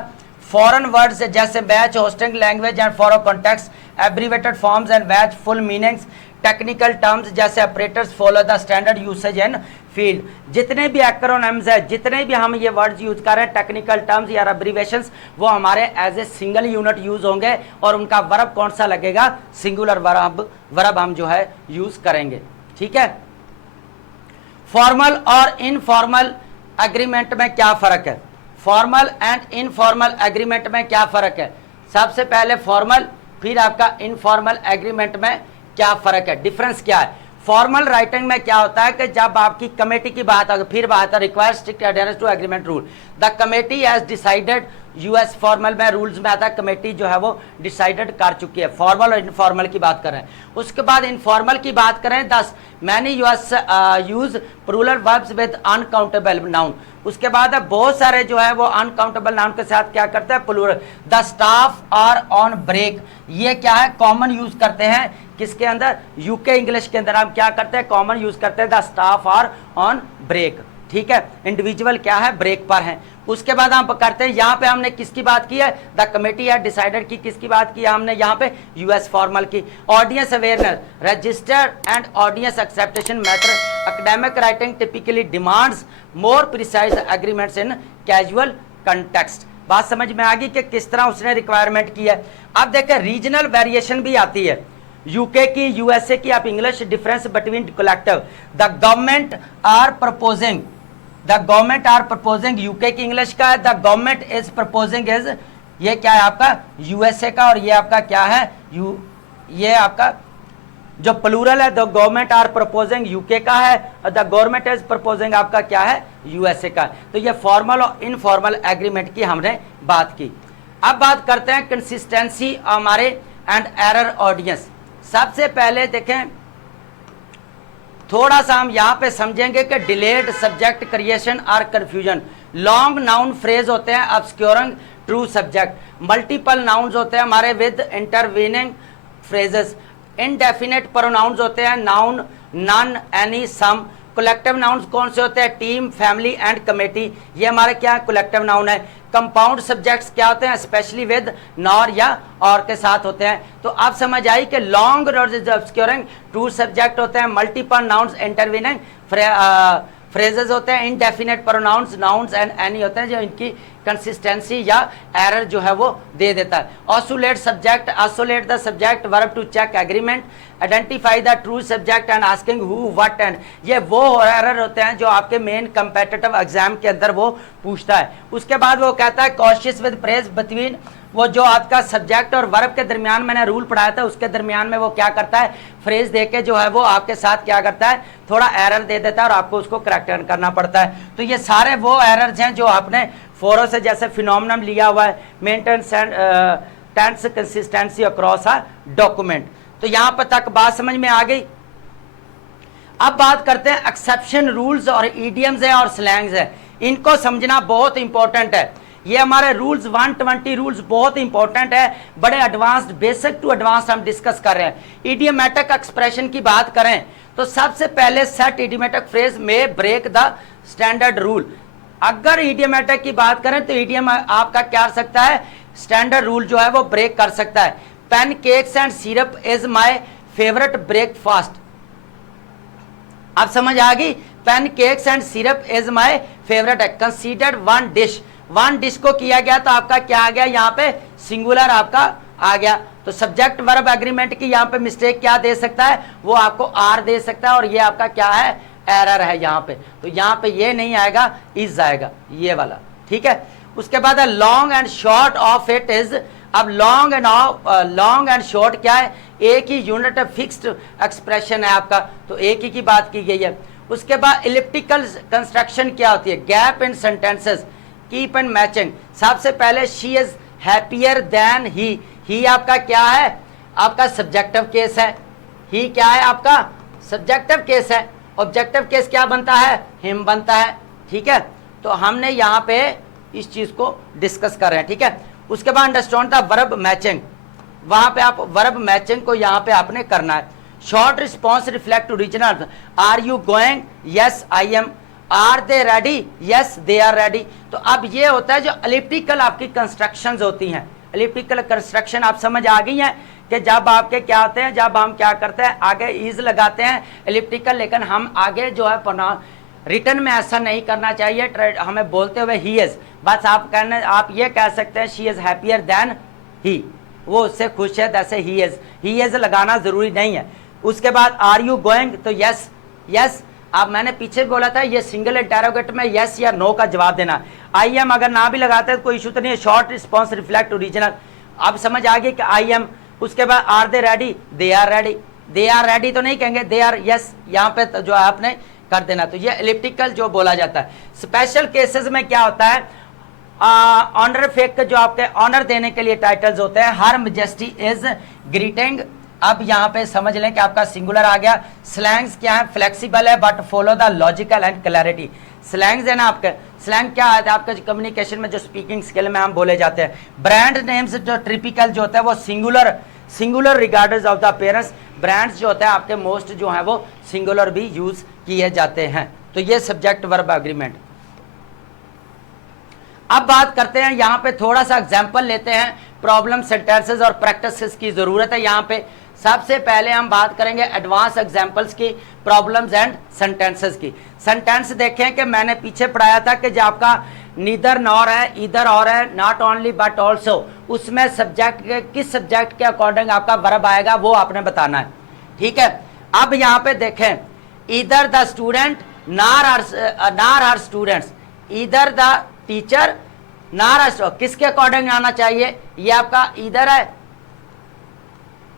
फॉरेन वर्ड्स जैसे batch, hosting, language and for context, abbreviated forms and batch, full meanings, technical terms जैसे operators follow the standard usage in field. जितने भी एक्रोनिम्स है, जितने भी हम ये वर्ड्स यूज कर रहे हैं, टेक्निकल टर्म्स या एब्रीवेशंस, वो हमारे as a single unit use होंगे, और उनका वर्ब कौन सा लगेगा, सिंगुलर वर्ब हम जो है यूज करेंगे। ठीक है। फॉर्मल और इनफॉर्मल एग्रीमेंट में क्या फर्क है, फॉर्मल एंड इनफॉर्मल एग्रीमेंट में क्या फर्क है। सबसे पहले फॉर्मल, फिर आपका इनफॉर्मल एग्रीमेंट में क्या फर्क है, डिफरेंस क्या है। फॉर्मल राइटिंग में क्या होता है कि जब आपकी कमेटी की बात आगे, फिर बात है require strict adherence to agreement rule, the committee has decided, US formal में रूल्स में आता है कमेटी जो है वो डिसाइडेड कर चुकी है। फॉर्मल और इनफॉर्मल की बात करें। उसके बाद इनफॉर्मल की बात करें, दस many US use plural verbs with uncountable noun. उसके बाद बहुत सारे जो है वो अनकाउंटेबल नाउन के साथ क्या करते हैं, plural. The staff are on break, ये क्या है, कॉमन यूज करते हैं किसके अंदर, यूके इंग्लिश के अंदर हम क्या करते हैं, कॉमन यूज करते हैं, the staff are on break. ठीक है, इंडिविजुअल क्या है, ब्रेक पर है। उसके बाद हम करते हैं, यहाँ पे हमने किसकी बात की है, द कमेटी है डिसाइडेड की, किसकी बात की है हमने यहाँ पे, यूएस फॉर्मल की। Audience awareness, register and audience acceptation matter, academic writing typically demands more precise agreements in casual context. बात समझ में आ गई कि किस तरह उसने रिक्वायरमेंट की है। अब देखें रीजनल वेरिएशन भी आती है, यूके की, यूएसए की, आप English difference between collective. The government are proposing, the government are proposing, UK की इंग्लिश का है, the government is proposing is, ये क्या है आपका यूएसए का, और ये आपका क्या है, ये आपका जो प्लूरल है, the government are proposing UK का है, और द गवर्नमेंट इज प्रपोजिंग आपका क्या है, यूएसए का। तो ये फॉर्मल और इनफॉर्मल एग्रीमेंट की हमने बात की। अब बात करते हैं कंसिस्टेंसी हमारे एंड एरर ऑडियंस। सबसे पहले देखें, थोड़ा सा हम यहाँ पे समझेंगे कि डिलेड सब्जेक्ट क्रिएशन और कंफ्यूजन। लॉन्ग नाउन फ्रेज होते हैं ऑब्स्क्योरिंग ट्रू सब्जेक्ट। मल्टीपल नाउन्स होते हैं हमारे with intervening phrases. Indefinite pronounce होते हैं नाउन, नन, एनी, सम। कलेक्टिव नाउन्स कौन से होते हैं, टीम, फैमिली एंड कमेटी, ये हमारे क्या कलेक्टिव नाउन है। कंपाउंड सब्जेक्ट्स क्या होते हैं, स्पेशली विद नॉर या और के साथ होते हैं। तो आप समझ आई कि लॉन्ग ऑब्स्क्योरिंग ट्रू सब्जेक्ट होते हैं, मल्टीपल नाउन्स इंटरवीनिंग फ्रेजेस होते हैं, indefinite pronounce nouns and any होते हैं, जो इनकी कंसिस्टेंसी या एरर जो है वो दे देता है। Isolate subject, isolate the subject verb to check agreement, identify the true subject and asking who what and, ये वो एरर होते हैं जो आपके मेन कंपेटिटिव एग्जाम के अंदर वो पूछता है। उसके बाद वो कहता है कॉशियस विद प्रेज बिटवीन वो जो आपका सब्जेक्ट और वर्ब के दरमियान मैंने रूल पढ़ाया था, उसके दरमियान में वो क्या करता है, फ्रेज देके जो है वो आपके साथ क्या करता है, थोड़ा एरर दे देता है और आपको उसको करेक्ट करना पड़ता है। तो ये सारे वो एरर्स हैं जो आपने फोरो से जैसे फिनोमिनन लिया हुआ है, maintain tense consistency across a document. तो यहां पर तक बात समझ में आ गई। अब बात करते हैं एक्सेप्शन रूल्स और ईडियम्स है और स्लैंग्स है, इनको समझना बहुत इंपॉर्टेंट है। ये हमारे रूल्स 120 रूल्स बहुत इंपॉर्टेंट है, बड़े एडवांस्ड, बेसिक टू एडवांस हम डिस्कस कर रहे हैं। इडियोमैटिक एक्सप्रेशन की बात करें तो सबसे पहले सेट इडियोमैटिक फ्रेज में ब्रेक द स्टैंडर्ड रूल। अगर इडियोमैटिक की बात करें तो इडियम आपका क्या कर सकता है, स्टैंडर्ड रूल जो है वो ब्रेक कर सकता है। Pancakes and syrup is my favourite breakfast. अब समझ आ गई, pancakes and syrup is my favourite है। Considered one dish, one dish को किया गया तो आपका क्या आ गया, यहाँ पे सिंगुलर आपका आ गया। तो सब्जेक्ट वर्ब एग्रीमेंट की यहाँ पे मिस्टेक क्या दे सकता है, वो आपको आर दे सकता है और ये आपका क्या है, एरर है यहाँ पे। तो यहाँ पे ये नहीं आएगा, इज आएगा ये वाला, ठीक है। उसके बाद long and short of it is. अब लॉन्ग एंड शॉर्ट क्या है, एक ही यूनिट फिक्स्ड एक्सप्रेशन है आपका, तो एक ही की बात की गई है। उसके बाद इलिप्टिकल कंस्ट्रक्शन क्या होती है, gap in sentences, keep and matching. सबसे पहले she is happier than he आपका क्या है, आपका सब्जेक्टिव केस है। ही क्या है, आपका सब्जेक्टिव केस है। ऑब्जेक्टिव केस क्या बनता है, हिम बनता है, ठीक है। तो हमने यहाँ पे इस चीज को डिस्कस कर रहे हैं, ठीक है। उसके बाद अंडरस्टैंड द वर्ब मैचिंग, वहां पे आप वर्ब मैचिंग को यहाँ पे आपने करना है। Short response reflect original, are you going, yes I am, are they ready, yes they are ready. तो अब ये होता है जो एलिप्टिकल आपकी कंस्ट्रक्शंस होती हैं। एलिप्टिकल कंस्ट्रक्शन आप समझ आ गई हैं कि जब आपके क्या होते हैं, जब हम क्या करते हैं आगे इज लगाते हैं एलिप्टिकल, लेकिन हम आगे जो है रिटर्न में ऐसा नहीं करना चाहिए। हमें बोलते हुए ही इज, बस आप ये कह सकते हैं she is happier than he, वो उससे खुश है जैसे ही इज लगाना जरूरी नहीं है। उसके बाद आर यू गोइंग, तो यस यस, अब मैंने पीछे बोला था ये सिंगल इंटेरोगेट में यस या नो का जवाब देना। आई एम अगर ना भी लगाते हैं तो कोई इशू तो नहीं है, शॉर्ट रिस्पॉन्स रिफ्लेक्ट ओरिजिनल। अब समझ आ गई कि आई एम। उसके बाद are they ready, they are ready, they are ready तो नहीं कहेंगे, दे आर यस, यहाँ पे तो जो है आपने कर देना। तो ये एलिप्टिकल जो बोला जाता है। स्पेशल केसेस में क्या होता है, ऑनर फेक जो आपके ऑनर देने के लिए टाइटल्स होते हैं, हर मेजेस्टी इज ग्रीटिंग। अब यहाँ पे समझ लें कि आपका सिंगुलर आ गया। स्लैंग्स क्या है, फ्लेक्सिबल है but follow the logical and clarity. Slangs है ना आपके, स्लैंग क्या है आपका कम्युनिकेशन में जो स्पीकिंग स्किल में हम बोले जाते हैं। ब्रांड नेम्स जो ट्रिपिकल जो होता है वो singular regardless of the parents. Brands जो होता है आपके मोस्ट जो है वो सिंगुलर भी यूज किए जाते हैं। तो ये सब्जेक्ट वर्ब एग्रीमेंट। अब बात करते हैं, यहाँ पे थोड़ा सा एग्जाम्पल लेते हैं, प्रॉब्लम सेंटेंसेस और प्रैक्टिस की जरूरत है यहाँ पे। सबसे पहले हम बात करेंगे एडवांस एग्जाम्पल्स की, प्रॉब्लम्स एंड सेंटेंसेस की। सेंटेंस देखें कि मैंने पीछे पढ़ाया था कि जो आपका नीदर नॉर है, इधर और है, नॉट ओनली बट ऑल्सो, उसमें सब्जेक्ट के किस सब्जेक्ट के अकॉर्डिंग आपका वर्ब आएगा वो आपने बताना है, ठीक है। अब यहाँ पे देखें, इधर द स्टूडेंट नार आर स्टूडेंट्स, इधर द टीचर नार, किसके अकॉर्डिंग आना चाहिए, ये आपका इधर है,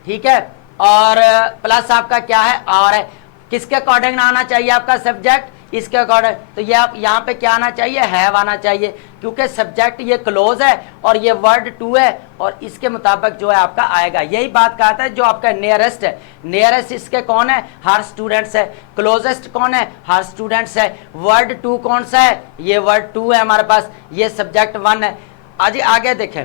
ठीक है, और प्लस आपका क्या है और है। किसके अकॉर्डिंग आना चाहिए आपका सब्जेक्ट, इसके अकॉर्डिंग। तो ये आप यहाँ पे क्या आना चाहिए, हैव आना चाहिए, क्योंकि सब्जेक्ट ये क्लोज है और ये वर्ड टू है और इसके मुताबिक जो है आपका आएगा। यही बात कहा था जो आपका नियरेस्ट है, नियरेस्ट इसके कौन है, हर स्टूडेंट्स है। क्लोजेस्ट कौन है, हर स्टूडेंट्स है। वर्ड टू कौन सा है, ये वर्ड टू है हमारे पास, ये सब्जेक्ट वन है। आज आगे देखें,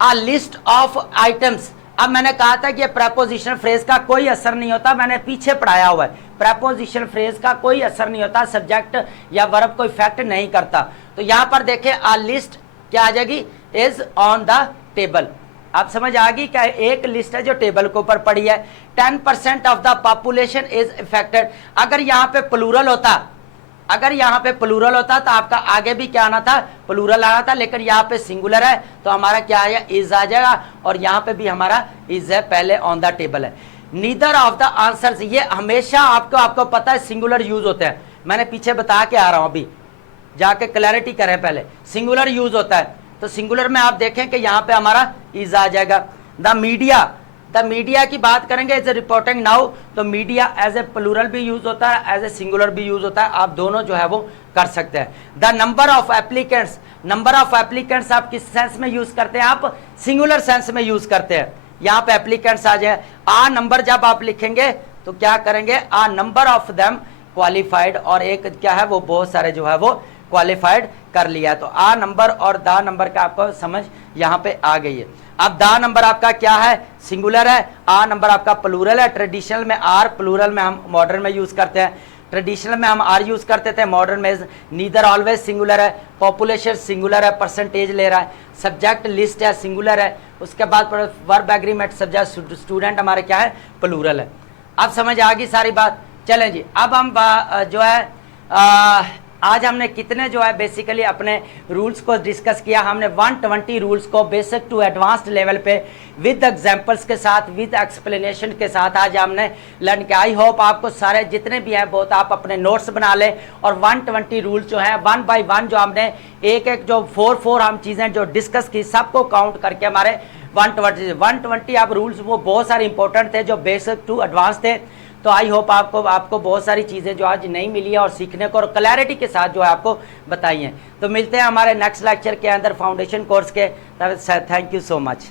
अ लिस्ट ऑफ आइटम्स। अब मैंने कहा था कि ये प्रेपोजिशन फ्रेज का कोई असर नहीं होता, मैंने पीछे पढ़ाया हुआ है। प्रेपोजिशन फ्रेज का कोई असर नहीं होता, सब्जेक्ट या वर्ब को इफेक्ट नहीं करता। तो यहां पर देखें, आ लिस्ट क्या आ जाएगी, इज ऑन द टेबल। आप समझ आ गई क्या, एक लिस्ट है जो टेबल के ऊपर पड़ी है। 10% of the population is affected. अगर यहाँ पे प्लूरल होता, अगर यहाँ पे प्लूरल होता तो आपका आगे भी क्या आना था, प्लूरल आना था, लेकिन यहाँ पे सिंगुलर है तो हमारा क्या आएगा, इज आ जाएगा, और यहाँ पे भी हमारा इज है, पहले ऑन द टेबल है। नीदर ऑफ द आंसर्स, ये हमेशा आपको पता है सिंगुलर यूज होते हैं, मैंने पीछे बता के आ रहा हूं, अभी जाके क्लैरिटी करें, पहले सिंगुलर यूज होता है। तो सिंगुलर में आप देखें कि यहाँ पे हमारा इज आ जाएगा। द मीडिया की बात करेंगे एज ए रिपोर्टिंग नाउ, तो मीडिया एज ए प्लूरल भी यूज होता है, एज ए सिंगुलर भी यूज होता है, आप दोनों जो है वो कर सकते हैं। द नंबर ऑफ एप्लीकेंट्स आप किस सेंस में यूज करते हैं, आप सिंगुलर सेंस में यूज करते हैं। यहाँ पे एप्लीकेंट्स आ जाए, आ नंबर जब आप लिखेंगे तो क्या करेंगे, आ नंबर ऑफ देम क्वालिफाइड, और एक क्या है वो बहुत सारे जो है वो क्वालिफाइड कर लिया। तो आ नंबर और दा नंबर का आपको समझ यहाँ पे आ गई है। अब दा नंबर आपका क्या है, सिंगुलर है, आ नंबर आपका प्लूरल है। ट्रेडिशनल में आर, प्लूरल में हम मॉडर्न में यूज करते हैं। ट्रेडिशनल में हम आर यूज करते थे, मॉडर्न में नीदर ऑलवेज सिंगुलर है। पॉपुलेशन सिंगुलर है, परसेंटेज ले रहा है। सब्जेक्ट लिस्ट है, सिंगुलर है। उसके बाद वर्ब एग्रीमेंट सब्जेक्ट स्टूडेंट हमारे क्या है, प्लूरल है। अब समझ आ गई सारी बात। चलें जी, अब हम जो है आज हमने कितने जो है बेसिकली अपने रूल्स को डिस्कस किया। हमने 120 रूल्स को बेसिक टू एडवांस्ड लेवल पे विद एग्जांपल्स के साथ, विद एक्सप्लेनेशन के साथ आज हमने लर्न किया। आई होप आपको सारे जितने भी हैं बहुत आप अपने नोट्स बना लें, और 120 रूल्स जो हैं 1 बाय 1 जो हमने एक जो 4 हम चीज़ें जो डिस्कस की सबको काउंट करके हमारे 120 आप रूल्स वो बहुत सारे इंपॉर्टेंट थे जो बेसिक टू एडवांस थे। तो आई होप आपको बहुत सारी चीज़ें जो आज नहीं मिली है और सीखने को और क्लैरिटी के साथ जो है आपको बताई हैं। तो मिलते हैं हमारे नेक्स्ट लेक्चर के अंदर फाउंडेशन कोर्स के। Thank you so much.